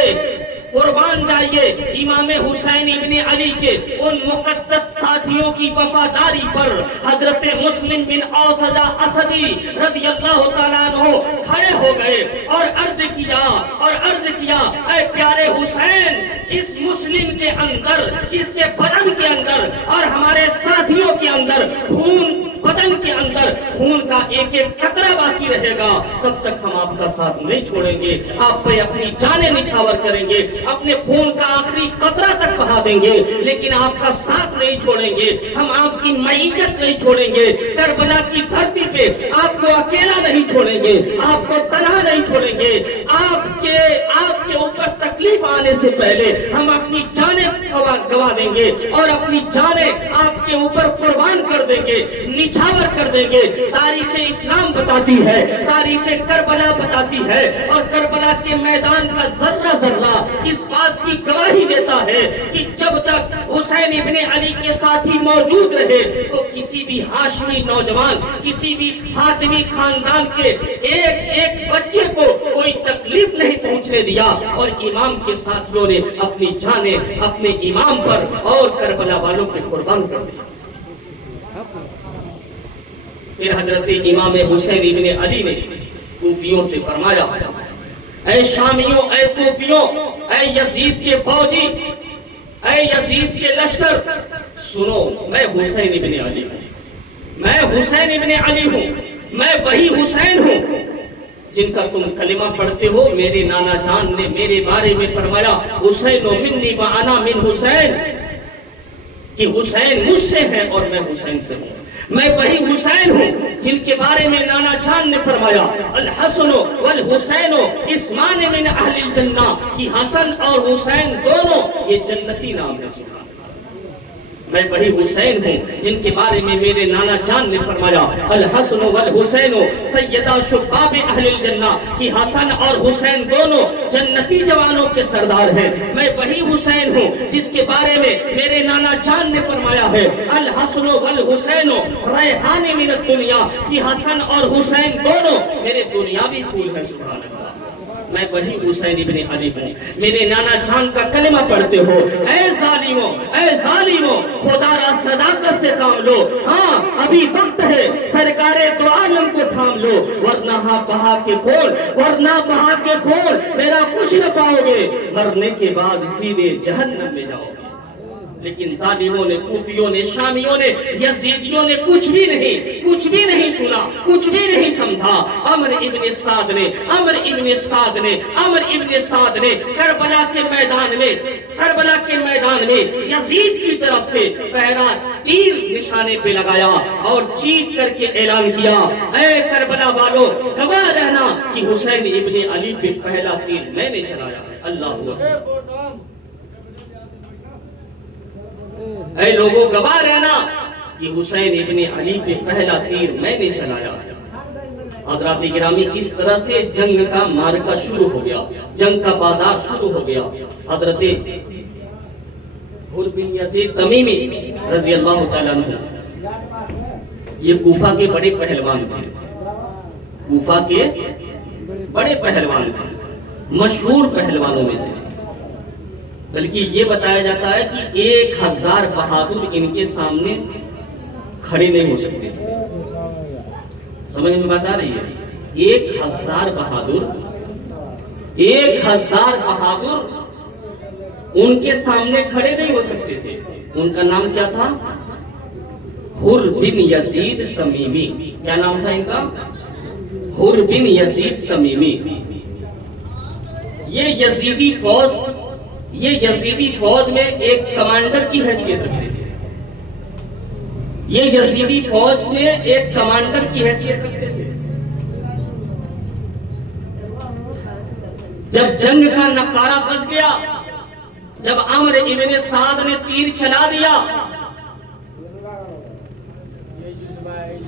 امام حسین ابن علی کے ان مقدس ساتھیوں کی وفاداری پر۔ حضرت مسلم بن اوسجہ اسدی رضی اللہ تعالیٰ عنہ کھڑے ہو گئے اور عرض کیا، اے پیارے حسین، اس مسلم کے اندر، اس کے بدن کے اندر اور ہمارے ساتھیوں کے اندر بدن کے اندر خون کا ایک ایک قطرہ باقی رہے گا، تب تک ہم آپ کا ساتھ نہیں چھوڑیں گے، آپ پہ اپنی جانیں نچھاور کریں گے، اپنے خون کا آخری قطرہ تک بہا دیں گے، لیکن آپ کا ساتھ نہیں چھوڑیں گے، ہم آپ کی معیت نہیں چھوڑیں گے۔ کربلا کی دھرتی پہ آپ کو اکیلا نہیں چھوڑیں گے، آپ کو تنہا نہیں چھوڑیں گے، آپ کے اوپر تکلیف آنے سے پہلے ہم اپنی جانیں گوا دیں گے اور اپنی جانیں آپ کے اوپر قربان کر دیں گے، نچھاور کر دیں گے۔ تاریخ اسلام بتاتی ہے، تاریخ کربلا بتاتی ہے، اور کربلا کے میدان کا ذرہ ذرہ اس بات کی گواہی دیتا ہے کہ جب تک حسین ابن علی کے ساتھی موجود رہے تو کسی بھی ہاشمی نوجوان، کسی بھی فاطمی خاندان کے ایک بچے کو کوئی تکلیف نہیں پہنچنے دیا، اور امام کے ساتھیوں نے اپنی جانیں اپنے امام پر اور کربلا والوں پہ قربان کر دی۔ پھر حضرت امام حسین ابن علی نے کوفیوں سے فرمایا، اے شامیوں، اے کوفیوں، اے یزید کے فوجی، اے یزید کے لشکر، سنو، میں حسین ابن علی ہوں، میں حسین ابن علی ہوں، میں وہی حسین ہوں جن کا تم کلمہ پڑھتے ہو۔ میرے نانا جان نے میرے بارے میں فرمایا، حسین منی وانا من حسین، کہ حسین مجھ سے ہے اور میں حسین سے ہوں۔ میں وہی حسین ہوں جن کے بارے میں نانا جان نے فرمایا، الحسن والحسین اسمان من اہل الجنہ، کہ حسن اور حسین دونوں یہ جنتی نام ہے۔ میں وہی حسین ہوں جن کے بارے میں میرے نانا جان نے فرمایا الحسن والحسین سیدہ شباب اہل الجنہ کہ حسن اور حسین دونوں جنتی جوانوں کے سردار ہیں. میں وہی حسین ہوں جس کے بارے میں میرے نانا جان نے فرمایا ہے الحسن والحسین ریحان من الدنیا کہ حسن اور حسین دونوں میرے دنیاوی پھول ہیں. سبحان اللہ. میں وہی حسین ابن علی ہوں. میرے نانا جان کا کلمہ پڑھتے ہو اے ظالموں خدا را صداقت سے کام لو. ہاں ابھی وقت ہے سرکار دو عالم کو تھام لو ورنہ بہا کے خون میرا کچھ نہ پاؤ گے. مرنے کے بعد سیدھے جہنم میں جاؤ گے. لیکن ظالموں نے کوفیوں نے شامیوں نے یزیدیوں نے کچھ بھی نہیں سنا کچھ بھی نہیں سمجھا. عمر ابن سعد نے کربلا کے میدان میں یزید کی طرف سے پہلا تیر نشانے پہ لگایا اور چیخ کر کے اعلان کیا اے کربلا والوں گواہ رہنا کہ حسین ابن علی پہ پہلا تیر میں نے چلایا. اللہ اکبر. اے لوگوں گواہ رہنا کہ حسین ابن علی پہ پہلا تیر میں نے چلایا. حضرات گرامی اس طرح سے جنگ کا معرکہ شروع ہو گیا. جنگ کا بازار شروع ہو گیا. حضرت حر بن یزید تمیمی رضی اللہ تعالیٰ عنہ یہ کوفہ کے بڑے پہلوان تھے. مشہور پہلوانوں میں سے. بلکہ یہ بتایا جاتا ہے کہ 1000 بہادر ان کے سامنے کھڑے نہیں ہو سکتے تھے. سمجھ میں بات آ رہی ہے؟ 1000 بہادر ان کے سامنے کھڑے نہیں ہو سکتے تھے. ان کا نام کیا تھا؟ حر بن یزید تمیمی. کیا نام تھا ان کا؟ حر بن یزید تمیمی. یہ یزیدی فوج میں ایک کمانڈر کی حیثیت رکھتے تھے. جب جنگ کا نکارہ بج گیا، جب عمر ابن سعد نے تیر چلا دیا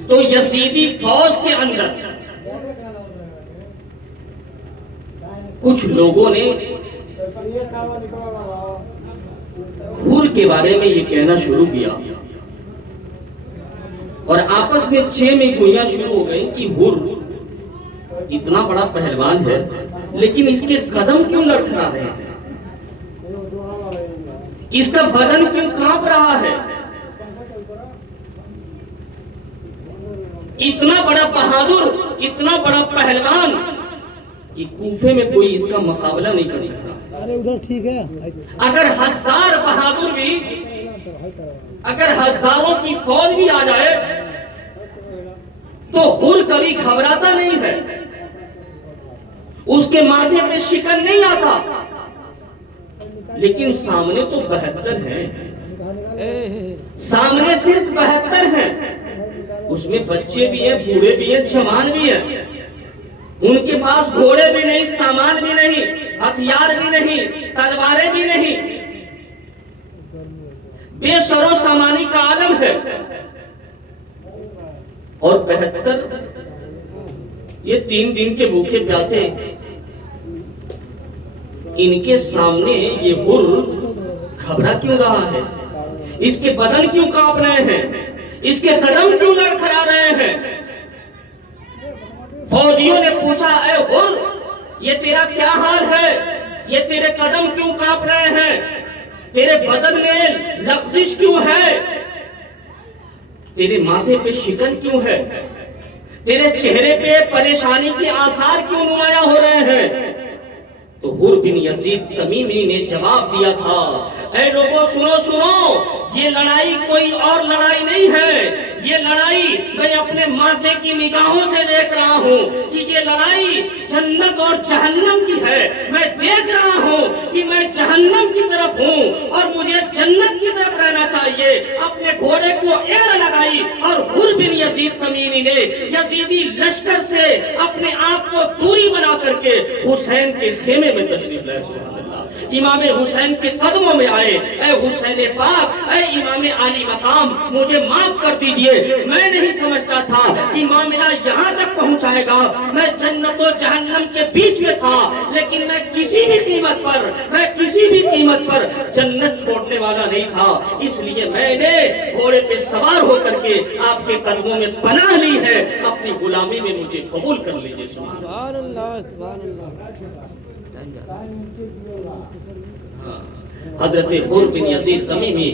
تو یزیدی فوج کے اندر کچھ لوگوں نے حر کے بارے میں یہ کہنا شروع کیا اور آپس میں گوئیاں شروع ہو گئی کہ حر اتنا بڑا پہلوان ہے لیکن اس کے قدم کیوں لڑکھڑا رہے ہیں، اس کا بدن کیوں کانپ رہا ہے. اتنا بڑا بہادر، اتنا بڑا پہلوان کہ کوفے میں کوئی اس کا مقابلہ نہیں کر سکتا. اگر 1000 بہادر بھی، اگر ہزاروں کی فوج بھی آ جائے تو حر کبھی گھبراتا نہیں ہے. اس کے ماتھے پہ شکن نہیں آتا. لیکن سامنے تو 72 ہیں، سامنے صرف 72 ہیں. اس میں بچے بھی ہیں، بوڑھے بھی ہیں، جوان بھی ہیں. ان کے پاس گھوڑے بھی نہیں، سامان بھی نہیں، ہتھیار بھی نہیں، تلواریں بھی نہیں. بے سر و سامانی کا عالم ہے. اور 72 یہ 3 دن کے بھوکے پیاسے، ان کے سامنے یہ حر گھبرا کیوں رہا ہے؟ اس کے بدن کیوں کانپ رہے ہیں؟ اس کے قدم کیوں لڑکھڑا رہے ہیں؟ فوجیوں نے پوچھا اے حر یہ تیرا کیا حال ہے؟ یہ تیرے قدم کیوں کانپ رہے ہیں؟ تیرے بدن میں لغزش کیوں ہے؟ تیرے ماتھے پہ شکن کیوں ہے؟ تیرے چہرے پہ پریشانی کے آثار کیوں نمایاں ہو رہے ہیں؟ تو حر بن یزید تمیمی نے جواب دیا تھا اے لوگوں سنو، یہ لڑائی کوئی اور لڑائی نہیں ہے. یہ لڑائی میں اپنے ماتھے کی نگاہوں سے دیکھ رہا ہوں کہ یہ لڑائی جنت اور جہنم کی ہے. میں دیکھ رہا ہوں کہ میں جہنم کی طرف ہوں اور مجھے جنت کی طرف رہنا چاہیے. اپنے گھوڑے کو ایڑ لگائی اور حر بن یزید تمیمی نے یزیدی لشکر سے اپنے آپ کو دوری بنا کر کے حسین کے خیمے میں تشریف لائے. سبحان اللہ. امام حسین کے قدموں میں آئے, اے حسین پاک, اے امام عالی مقام, مجھے معاف کر دیجئے, میں نہیں سمجھتا تھا کہ معاملہ یہاں تک پہنچائے گا. میں جنت و جہنم کے بیچ میں تھا, لیکن میں کسی بھی قیمت پر جنت چھوڑنے والا نہیں تھا. اس لیے میں نے گھوڑے پہ سوار ہو کر کے آپ کے قدموں میں پناہ لی ہے, اپنی غلامی میں مجھے قبول کر لیجئے. سبحان اللہ, سبحان اللہ. حضرت حر بن یزید تمیمی,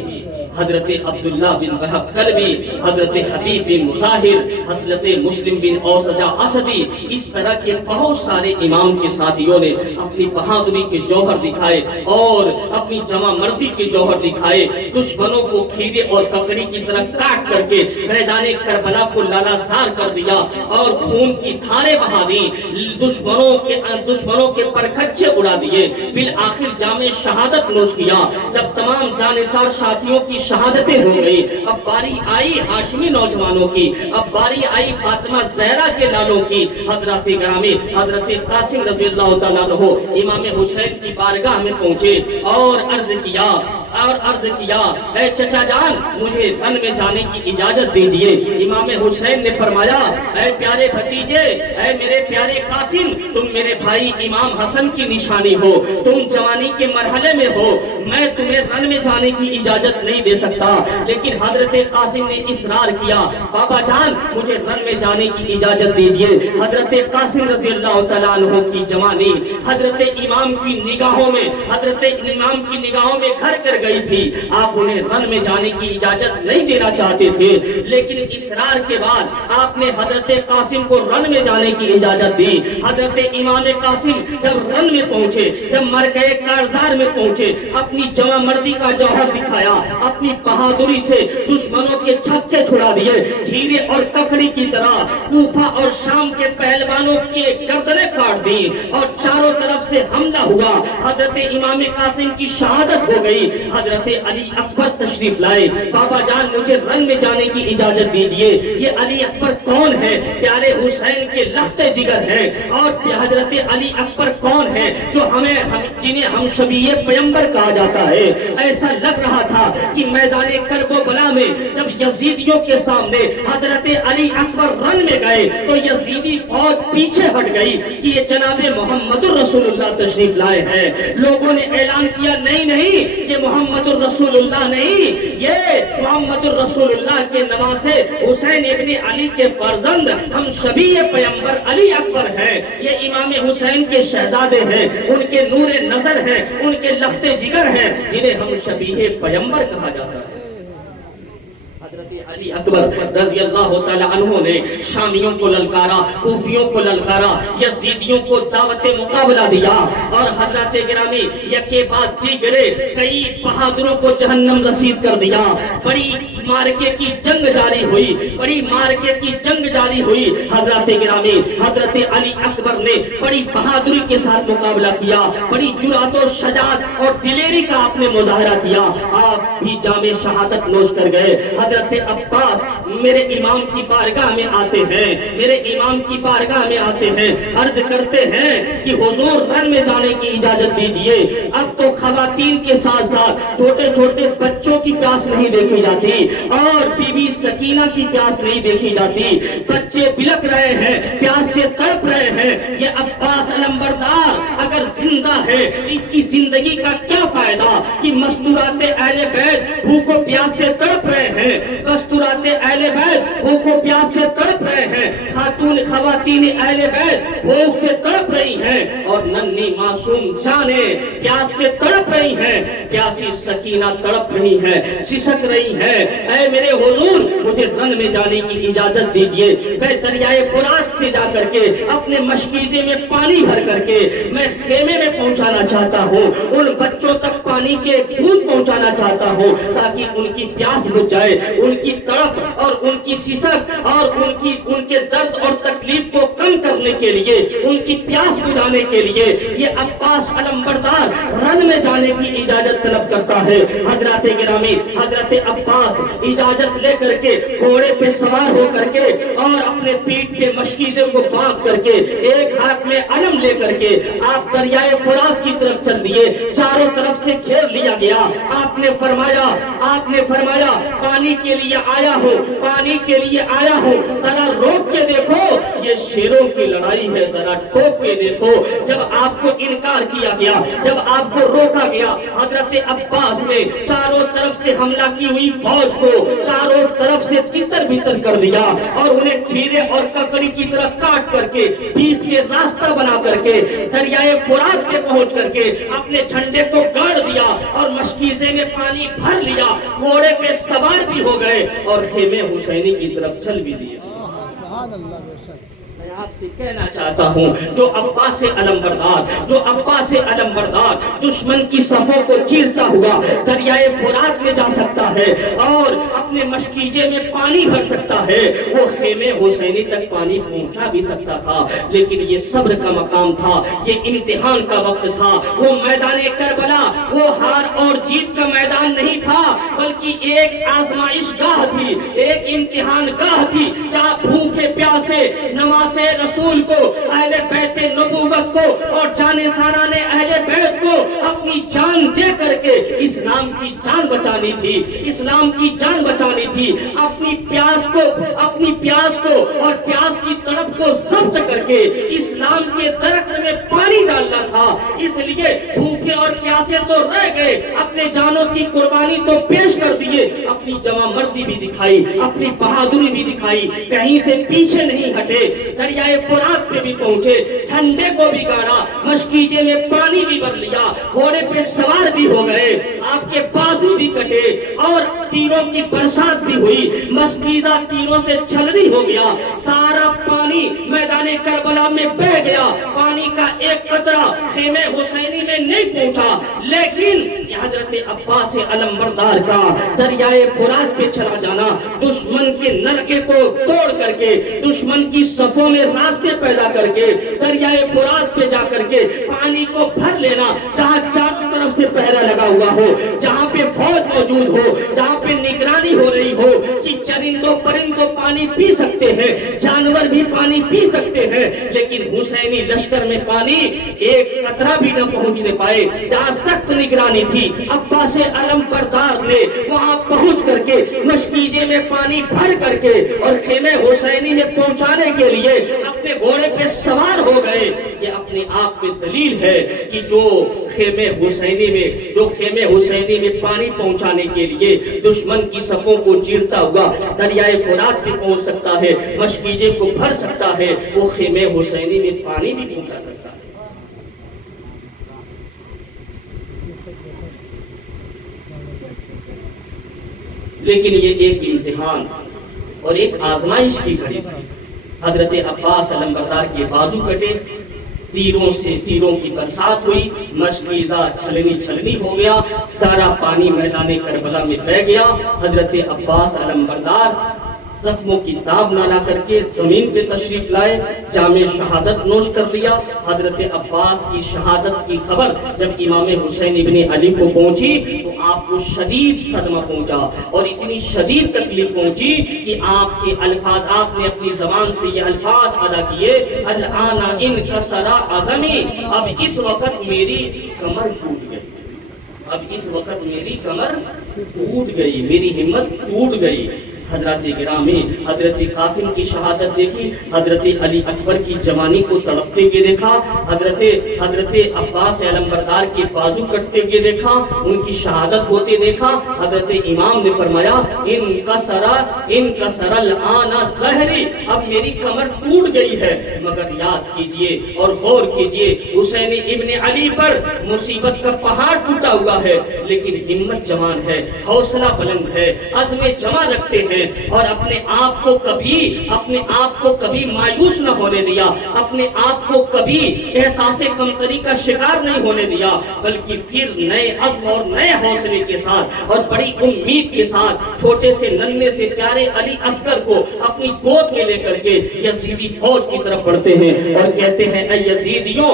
حضرت عبداللہ بن وہب کلبی, حضرت حبیب بن مظاہر, حضرت مسلم بن اوسجہ اسدی, اس طرح کے بہت سارے امام کے ساتھیوں نے اپنی بہادری کے جوہر دکھائے اور اپنی جمع مردی کے جوہر دکھائے. دشمنوں کو کھیرے اور ککڑی کی طرح کاٹ کر کے میدان کربلا کو لالازار کر دیا اور خون کی دھاریں بہا دیں. دشمنوں کے پرکھچے اڑا دیے. بالآخر جام شہادت نوش کیا. جب تمام جانثار ساتھیوں کی شہادتیں ہو گئی, اب باری آئی ہاشمی نوجوانوں کی, اب باری آئی فاطمہ زہرا کے لالوں کی. حضرات گرامی, حضرت قاسم رضی اللہ تعالیٰ عنہ امام حسین کی بارگاہ میں پہنچے اور عرض کیا اے چچا جان, مجھے رن میں جانے کی اجازت دیجئے. امام حسین نے فرمایا, اے پیارے بھتیجے, اے میرے پیارے قاسم, تم میرے بھائی امام حسن کی نشانی ہو, تم جوانی کے مرحلے میں ہو, میں تمہیں رن میں جانے کی اجازت نہیں دے سکتا. لیکن حضرت قاسم نے اصرار کیا, بابا جان مجھے رن میں جانے کی اجازت دیجئے. حضرت قاسم رضی اللہ تعالیٰ عنہ کی جوانی حضرت امام کی نگاہوں میں گھر کر گئی تھی. آپ انہیں رن میں جانے کی اجازت نہیں دینا چاہتے تھے, لیکن اصرار کے بعد آپ نے حضرت قاسم کو رن میں جانے کی اجازت دی. حضرت امام قاسم جب رن میں پہنچے, جب مرکز کارزار میں پہنچے, اپنی جوان مردی کا جوہر دکھایا, اپنی بہادری سے دشمنوں کے چھکے چھڑا دیے. ہیرے اور ککڑی کی طرح کوفہ اور شام کے پہلوانوں کے گردنیں کاٹ دی اور چاروں طرف سے حملہ ہوا. حضرت امام قاسم کی شہادت ہو گئی. حضرت علی اکبر تشریف لائے. بابا جان مجھے رن میں جانے کی اجازت دیجئے. یہ علی اکبر کون ہے؟ پیارے حسین کے لختے جگر ہیں. اور حضرت علی اکبر کون ہے جو جنہیں ہم شبیہ پیغمبر کہا جاتا ہے؟ ایسا لگ رہا تھا کہ میدان کرب و بلا میں جب یزیدیوں کے سامنے حضرت علی اکبر رن میں گئے تو یزیدی فوج پیچھے ہٹ گئی کہ یہ جناب محمد الرسول اللہ تشریف لائے ہیں. لوگوں نے اعلان کیا, نہیں, یہ محمد الرسول اللہ نہیں, یہ محمد الرسول اللہ کے نواسے حسین ابن علی کے فرزند ہم شبیہ پیغمبر علی اکبر ہیں. یہ امام حسین کے شہزادے ہیں, ان کے نور نظر ہیں, ان کے لختے جگر ہیں, جنہیں ہم شبیہ پیغمبر کہا جاتا ہے. حضرت علی اکبر رضی اللہ تعالیٰ عنہ نے شامیوں کو للکارا, کوفیوں کو للکارا, یزیدیوں کو دعوت مقابلہ دیا اور حضرات گرامی یکے بعد دیگرے کئی بہادروں کو جہنم رسید کر دیا. بڑی مارکے کی جنگ جاری ہوئی. حضرات گرامی حضرت علی اکبر نے بڑی بہادری کے ساتھ مقابلہ کیا, بڑی جرأت و شجاعت اور دلیری کا آپ نے مظاہرہ کیا. آپ بھی جام شہادت نوش کر گئے. حضرت عباس میرے امام کی بارگاہ میں آتے ہیں, عرض کرتے ہیں کہ حضور رن میں جانے کی اجازت دیجئے. اب تو خواتین کے ساتھ ساتھ چھوٹے چھوٹے بچوں کی پیاس نہیں دیکھی جاتی اور بی بی سکینہ کی پیاس نہیں دیکھی جاتی. بچے بلک رہے ہیں, پیاس سے تڑپ رہے ہیں. یہ عباس علمبردار اگر زندہ ہے اس کی زندگی کا کیا فائدہ کہ مستورات اہل بیت بھوک و پیاس سے تڑپ رہے ہیں, مستورات اہل بیت بھوک و پیاس سے تڑپ رہے ہیں, خواتین اہل بیت بھوک سے تڑپ رہی ہیں اور ننھی معصوم جانیں پیاس سے تڑپ رہی ہیں. پیاسی سکینہ تڑپ رہی ہیں, سسک رہی ہیں. اے میرے حضور مجھے رن میں جانے کی اجازت دیجئے. میں دریائے فرات سے جا کر کے اپنے مشکیزے میں پانی بھر کر کے میں خیمے میں پہنچانا چاہتا ہوں, ان بچوں تک پانی کے بوند پہنچانا چاہتا ہوں تاکہ ان کی پیاس بجھ جائے. ان کی تڑپ اور ان کی سسک اور ان کے کے درد اور تکلیف کو کم کرنے کے لیے، ان کی پیاس بجھانے کے لیے یہ عباس علمبردار رن میں جانے کی اجازت طلب کرتا ہے۔ حضرات گرامی، حضرت عباس اجازت لے کر کے گھوڑے پہ سوار ہو کر کے اور اپنے پیٹھ پہ مشکیزے کو باندھ کر کے ایک ہاتھ میں علم لے کر کے آپ دریائے فرات کی طرف چل دیے۔ چاروں طرف سے گھیر لیا گیا۔ آپ نے فرمایا پانی کے لیے آیا ہوں، پانی کے لیے آیا ہوں، ذرا روک کے دیکھو، یہ شیروں کی لڑائی ہے، ذرا ٹوک کے دیکھو۔ جب آپ کو انکار کیا گیا، جب آپ کو روکا گیا، حضرت عباس نے چاروں طرف سے حملہ کی ہوئی فوج کو چاروں طرف سے تتر بتر کر دیا اور انہیں کھیرے اور ککڑی کی طرح کاٹ کر کے بیچ سے راستہ بنا کر کے دریائے فرات پہ پہنچ کر کے اپنے جھنڈے کو گاڑ دیا اور مشکیزے میں پانی بھر لیا، گھوڑے پہ سوار بھی ہو گئے اور خیمے حسینی کی طرف چل بھی دیے۔ میں آپ سے کہنا چاہتا ہوں، جو عباس علمبردار دشمن کی صفوں کو چیرتا ہوا دریائے فرات میں جا سکتا ہے اور اپنے مشکیزے میں پانی بھر سکتا ہے، وہ خیمے حسینی تک پانی پہنچا بھی سکتا تھا، لیکن یہ صبر کا مقام تھا، یہ امتحان کا وقت تھا۔ وہ میدان کربلا وہ ہار اور جیت کا میدان نہیں تھا، بلکہ ایک آزمائش گاہ تھی، ایک امتحان گاہ تھی، جہاں بھوکے پیاسے نماز رسول کو، اہل بیت نبوت کو اور جانے ساران اہل بیت کو اپنی جان دے کر کے اسلام کی جان بچانی تھی، اسلام کی جان بچانی تھی، اپنی پیاس کو اور پیاس کی طرف کو ضبط کر کے اسلام کے درخت میں پانی ڈالنا تھا۔ اس لیے بھوکے اور پیاسے تو رہ گئے، اپنے جانوں کی قربانی تو پیش کر دیے، اپنی جواں مردی بھی دکھائی، اپنی بہادری بھی دکھائی، کہیں سے پیچھے نہیں ہٹے، دریائے فرات پہ بھی پہنچے، جھنڈے کو بھی گاڑا، مشکیزے میں پانی بھی بھر لیا، گھوڑے پہ سوار بھی ہو گئے، آپ کے بازو بھی کٹے اور تیروں کی برسات بھی ہوئی، مشکیزہ تیروں سے چھلنی ہو گیا، سارا پانی میدان کربلا میں بہہ گیا، پانی کا ایک قطرہ خیمے حسینی میں نہیں پہنچا، لیکن حضرت عباس علمبردار کا دریائے فرات پہ چلا جانا، دشمن کے نرگے کو توڑ کر کے، دشمن کی صفوں میں راستے پیدا کر کے دریائے فرات پہ جا کر کے پانی کو بھر لینا، جہاں چاروں طرف سے پہرا لگا ہوا ہو، جہاں پہ فوج موجود ہو، جہاں پہ نگرانی ہو رہی ہو کہ چرندوں پرندوں پانی پی سکتے ہیں، جانور بھی پانی پی سکتے ہیں، لیکن حسینی لشکر میں پانی ایک قطرہ بھی نہ پہنچنے پائے، جہاں سخت نگرانی تھی، عباس علمبردار نے وہاں پہنچ کر کے مشکیزے میں پانی بھر کر کے اور خیمے حسینی میں پہنچانے کے لیے اپنے گھوڑے پہ سوار ہو گئے۔ یہ اپنے آپ پہ دلیل ہے کہ جو خیمے حسینی میں پانی پہنچانے کے لیے دشمن کی صفوں کو چیرتا ہوا دریائے فرات پہ پہنچ سکتا ہے، مشکیزے کو بھر سکتا ہے، وہ خیمے حسینی میں پانی بھی پہنچا سکتا ہے۔ لیکن یہ ایک امتحان اور ایک آزمائش کی گھڑی تھی۔ حضرت عباس علمبردار کے بازو کٹے، تیروں کی برسات ہوئی، مشکیزہ چھلنی ہو گیا، سارا پانی میدان کربلا میں بہہ گیا۔ حضرت عباس علمبردار زخموں کی تاب نہ لا کر کے زمین پہ تشریف لائے، جام شہادت نوش کر لیا۔ حضرت عباس کی شہادت کی خبر جب امام حسین ابن علی کو پہنچی تو آپ کو شدید صدمہ پہنچا اور اتنی شدید تکلیف پہنچی کہ آپ نے اپنی زبان سے یہ الفاظ ادا کیے، الآن انکسر عظمی، اب اس وقت میری کمر ٹوٹ گئی، اب اس وقت میری کمر ٹوٹ گئی، میری ہمت ٹوٹ گئی۔ حضرت گرامی، حضرت قاسم کی شہادت دیکھی، حضرت علی اکبر کی جوانی کو تڑپتے ہوئے دیکھا، حضرت عباس علمبردار کے بازو کٹتے ہوئے دیکھا، ان کی شہادت ہوتے دیکھا۔ حضرت امام نے فرمایا انکسر الآن ظہری، اب میری کمر ٹوٹ گئی ہے، مگر یاد کیجئے اور غور کیجئے، حسین ابن علی پر مصیبت کا پہاڑ ٹوٹا ہوا ہے، لیکن ہمت جوان ہے، حوصلہ بلند ہے، عزم جمع رکھتے ہیں، ہیں اور اپنے آپ کو کبھی مایوس نہ ہونے دیا، اپنے آپ کو کبھی احساس کمتری کا شکار نہیں ہونے دیا، بلکہ پھر نئے عزم اور نئے حوصلے کے ساتھ اور بڑی امید کے ساتھ چھوٹے سے ننھے سے پیارے علی اصغر کو اپنی گود میں لے کر کے یزیدی فوج کی طرف بڑھتے ہیں اور کہتے ہیں اے یزیدیوں،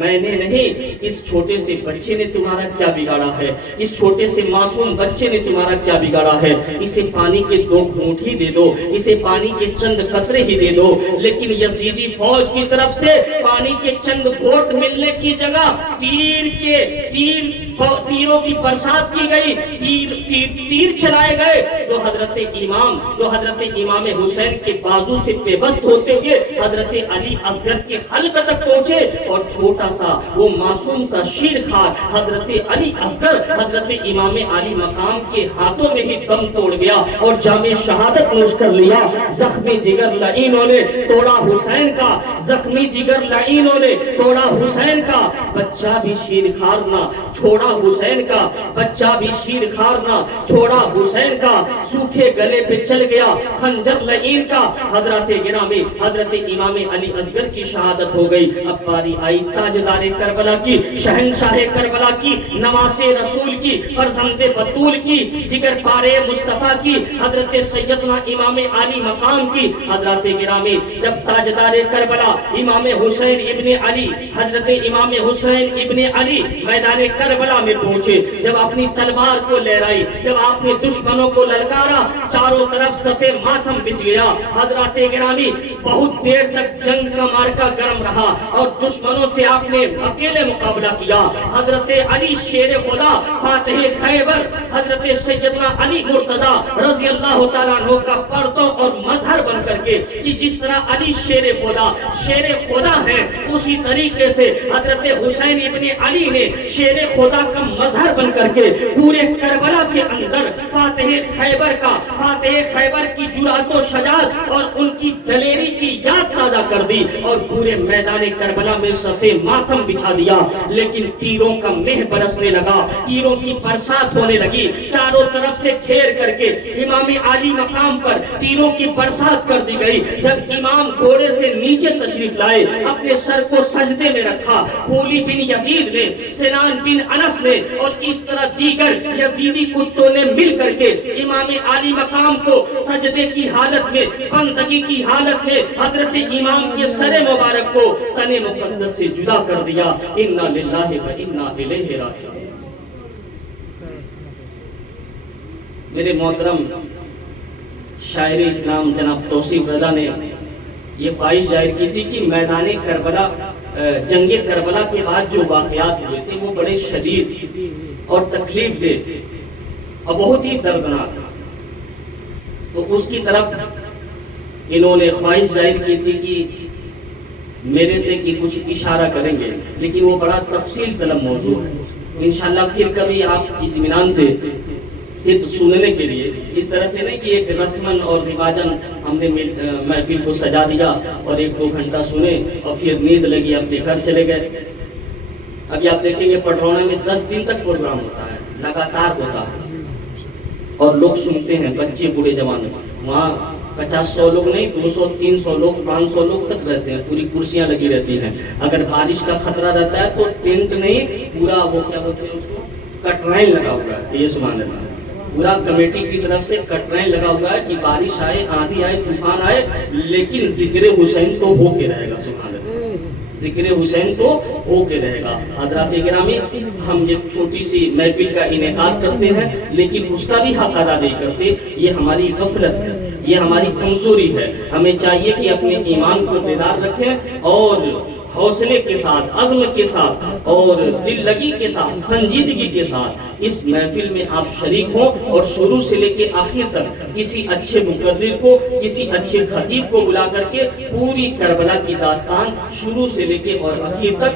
میں نے نہیں، اس چھوٹے سے بچے نے تمہارا کیا بگاڑا ہے، اس چھوٹے سے معصوم بچے نے تمہارا کیا بگاڑا ہے، اسے پانی کے 2 گھونٹ ہی دے دو، اسے پانی کے چند قطرے ہی دے دو۔ لیکن یزیدی فوج کی طرف سے پانی کے چند گھونٹ ملنے کی جگہ تیروں کی برسات کی گئی، تیر چلائے گئے جو حضرت امام حسین کے بازو سے پیوست ہوتے ہوئے حضرت علی اصغر کے حلق تک پہنچے، اور چھوٹا سا وہ معصوم سا شیرخوار حضرت علی اصغر حضرت امام علی مقام کے ہاتھوں میں ہی دم توڑ گیا اور جام شہادت نوش کر لیا۔ زخمی جگر لعینوں نے توڑا حسین کا، زخمی جگر لعینوں نے توڑا حسین کا، بچہ بھی شیرخوار نہ چھوڑا حسین کا، بچہ بھی شیرخوار نہ چھوڑا حسین کا، سوکھے گلے پہ چل گیا خنجر لعین کا۔ حضرت گرامی حضرت امام علی اصغر کی شہادت ہو گئی۔ اب باری آئی تاجدار کربلا کی، شہنشاہ کربلا کی، نواز رسول کی، فرزند بطول کی، جگر پارے مصطفیٰ کی، حضرت سیدنا امام علی مقام کی۔ حضرت گرامی جب تاجدار کربلا امام حسین ابن علی، حضرت امام حسین ابن علی میدان کربلا میں پہنچے، جب اپنی تلوار کو لہرائی، جب آپ نے دشمنوں کو للکارا، چاروں طرف صف ماتم بچھ گیا۔ حضرات گرامی بہت دیر تک جنگ کا مارکا گرم رہا اور دشمنوں سے آپ نے اکیلے مقابلہ کیا۔ حضرت علی شیر خدا فاتح خیبر، حضرت سیدنا علی مرتضی رضی اللہ تعالیٰ عنہ کا پرتو اور مظہر بن کر کے، کہ جس طرح علی شیر خدا ہے، اسی طریقے سے حضرت حسین ابن علی نے شیر خدا کا مظہر بن کر کے پورے کربلا کے اندر فاتح خیبر کی جرأت و شجاعت اور ان کی دلیری کی یاد تازہ کر دی اور پورے میدان کربلا میں صف ماتم بچھا دیا۔ لیکن تیروں کا مہ برسنے لگا، تیروں کی برسات ہونے لگی، چاروں طرف سے گھیر کر کے امام علی مقام پر تیروں کی برسات کر دی گئی۔ جب امام گھوڑے سے نیچے تشریف لائے، اپنے سر کو سجدے میں رکھا، خولی بن یزید نے، سنان بن انس نے اور اس طرح دیگر یزیدی کتوں نے مل کر کے امام علی مقام کو سجدے کی حالت میں، بندگی کی حالت میں حضرت امام کے سر مبارک کو تن مقدس سے جدا کر دیا۔ انا للہ و انا الیہ راجعون۔ میرے محترم شاعر اسلام جناب توصیف رضا نے یہ خواہش ظاہر کی تھی کہ میدان کربلا، جنگ کربلا کے بعد جو واقعات ہوئے تھے وہ بڑے شدید اور تکلیف دہ اور بہت ہی دردناک، تو اس کی طرف انہوں نے خواہش ظاہر کی تھی کہ میرے سے کہ کچھ اشارہ کریں گے، لیکن وہ بڑا تفصیل طلب موضوع ہے۔ انشاءاللہ پھر کبھی آپ اطمینان سے صرف سننے کے لیے، اس طرح سے نہیں کہ ایک رسمن اور رواجن ہم نے محفل کو سجا دیا اور 1-2 گھنٹہ سنے اور پھر نیند لگی اپنے گھر چلے گئے۔ ابھی آپ دیکھیں گے پڑھرونے میں 10 دن تک پروگرام ہوتا ہے، لگاتار ہوتا ہے اور لوگ سنتے ہیں، بچے بوڑھے جوان، وہاں 50-100 لوگ نہیں، 200-300 لوگ 500 لوگ تک رہتے ہیں، پوری کرسیاں لگی رہتی ہیں۔ اگر بارش کا خطرہ رہتا ہے تو ٹینٹ نہیں، پورا وہ کیا بولتے ہیں اس کو، کٹرائن لگا ہوا ہے۔ یہ سبحان اللہ، پورا کمیٹی کی طرف سے کٹرائن لگا ہوا ہے کہ بارش آئے، آندھی آئے، طوفان آئے، لیکن ذکر حسین تو ہو کے رہے گا۔ سبحان اللہ، ذکر حسین تو ہو کے رہے گا۔ حضرات گرامی ہم یہ چھوٹی سی محفل کا انعقاد کرتے ہیں، لیکن اس کا بھی حق ادا نہیں کرتے، یہ ہماری غفلت ہے، یہ ہماری کمزوری ہے۔ ہمیں چاہیے کہ اپنے ایمان کو بیدار رکھیں اور حوصلے کے ساتھ، عزم کے ساتھ اور دل لگی کے ساتھ، سنجیدگی کے ساتھ اس محفل میں آپ شریک ہوں اور شروع سے لے کے آخر تک کسی اچھے مقرر کو، کسی اچھے خطیب کو بلا کر کے پوری کربلا کی داستان شروع سے لے کے اور آخر تک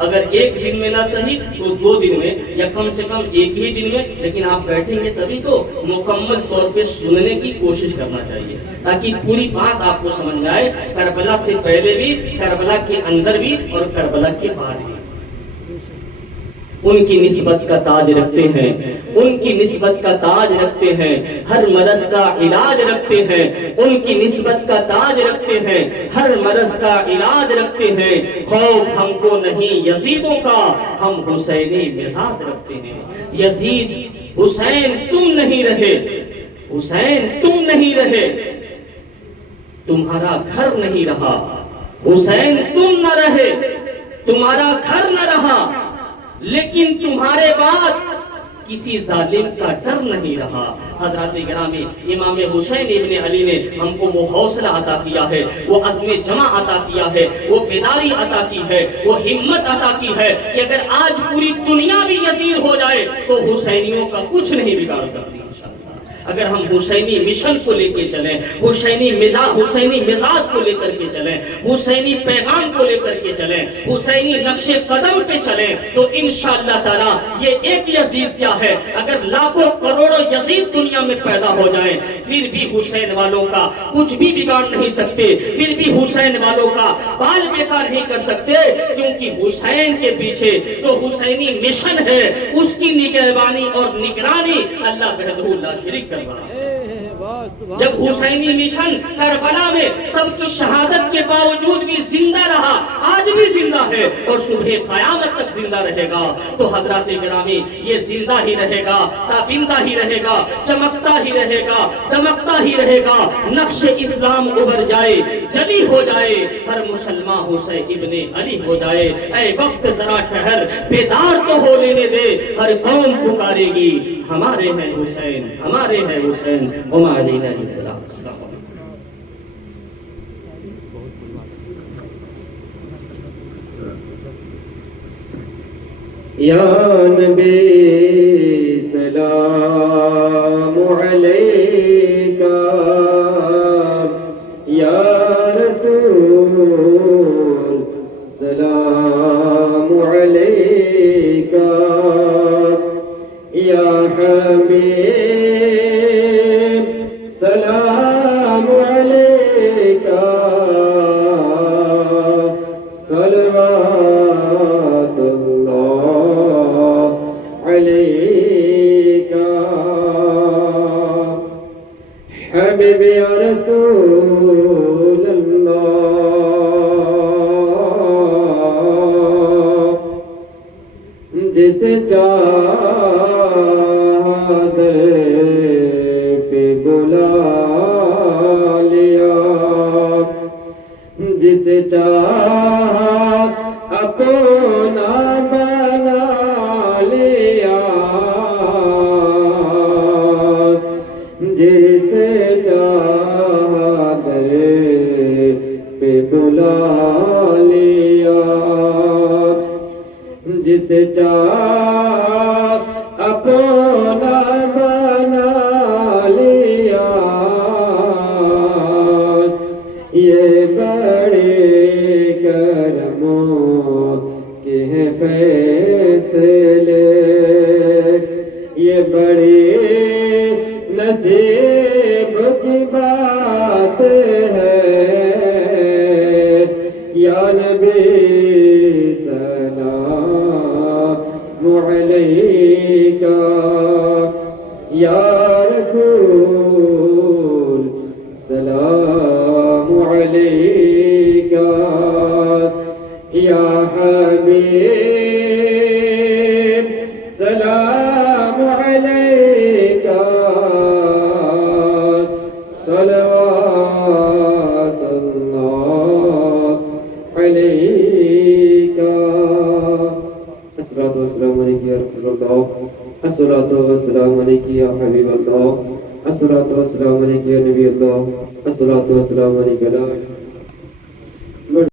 اگر 1 دن میں نہ صحیح تو 2 دن میں یا کم سے کم 1 ہی دن میں، لیکن آپ بیٹھیں گے تبھی تو مکمل طور پہ سننے کی کوشش کرنا چاہیے تاکہ پوری بات آپ کو سمجھ آئے، کربلا سے پہلے بھی، کربلا کے اندر بھی اور کربلا کے بعد بھی۔ ان کی نسبت کا تاج رکھتے ہیں، ان کی نسبت کا تاج رکھتے ہیں، ہر مرض کا علاج رکھتے ہیں، ان کی نسبت کا تاج رکھتے ہیں، ہر مرض کا علاج رکھتے ہیں۔ خوف ہم کو نہیں یزیدوں کا، ہم حسینی مزاج رکھتے ہیں۔ یزید حسین تم نہیں رہے، حسین تم نہیں رہے، تمہارا گھر نہیں رہا، حسین تم نہ رہے، تمہارا گھر نہ رہا، لیکن تمہارے بعد کسی ظالم کا ڈر نہیں رہا۔ حضرات گرامی، امام حسین ابن علی نے ہم کو وہ حوصلہ عطا کیا ہے، وہ عزم جمع عطا کیا ہے، وہ بیداری عطا کی ہے، وہ ہمت عطا کی ہے کہ اگر آج پوری دنیا بھی یزید ہو جائے تو حسینیوں کا کچھ نہیں بگاڑ سکتی۔ اگر ہم حسینی مشن کو لے کے چلیں، حسینی مزاج کو لے کر کے چلیں، حسینی پیغام کو لے کر کے چلیں، حسینی نقش قدم پہ چلیں، تو انشاءاللہ تعالی یہ ایک یزید کیا ہے، اگر لاکھوں کروڑوں یزید دنیا میں پیدا ہو جائیں پھر بھی حسین والوں کا کچھ بھی بگاڑ نہیں سکتے، پھر بھی حسین والوں کا بال بیکار نہیں کر سکتے، کیونکہ حسین کے پیچھے جو حسینی مشن ہے اس کی نگہبانی اور نگرانی اللہ وحدہ لا شریک کر رہا ہے۔ جب حسینی مشن کربلا میں سب کی شہادت کے باوجود بھی زندہ رہا، آج بھی زندہ ہے اور صبح قیامت تک زندہ رہے گا، تو حضرات گرامی یہ زندہ ہی رہے گا، تابندہ ہی رہے گا، چمکتا ہی رہے گا، دمکتا ہی رہے گا، نقش اسلام ابھر جائے، جلی ہو جائے، ہر مسلمان حسین ابن علی ہو جائے۔ اے وقت ذرا ٹھہر، بیدار تو ہو لینے دے، ہر قوم پکارے گی ہمارے ہیں حسین، ہمارے ہیں حسین، وما علینا الا البلاغ۔ یا نبی سلام علیکہ، یا رسول سلام علیکہ، یا حبیب سلام علیکہ، صلوات اللہ علیکہ، حبیب یا رسول اللہ، جسے چاہا در پہ بلا لیا، جسے چاہا اپنا بنا لیا، جسے چاہا در پہ بلا لیا، جسے چاہا اپنا بنا لیا، یہ بڑے کرموں کے ہیں فیصلے، یہ بڑے نصیب کی بات ہے، یا نبی سلام علیکہ، یا رسول سلام علیکہ، یا حبیب سلام علیکہ، صلوات اللہ علیکہ۔ الصلاۃ والسلام علیکہ یا رسول اللہ، الصلاۃ والسلام علیکہ یا حبیب اللہ، الصلاۃ والسلام علیکہ یا نبی اللہ، الصلاۃ والسلام علیکہ لا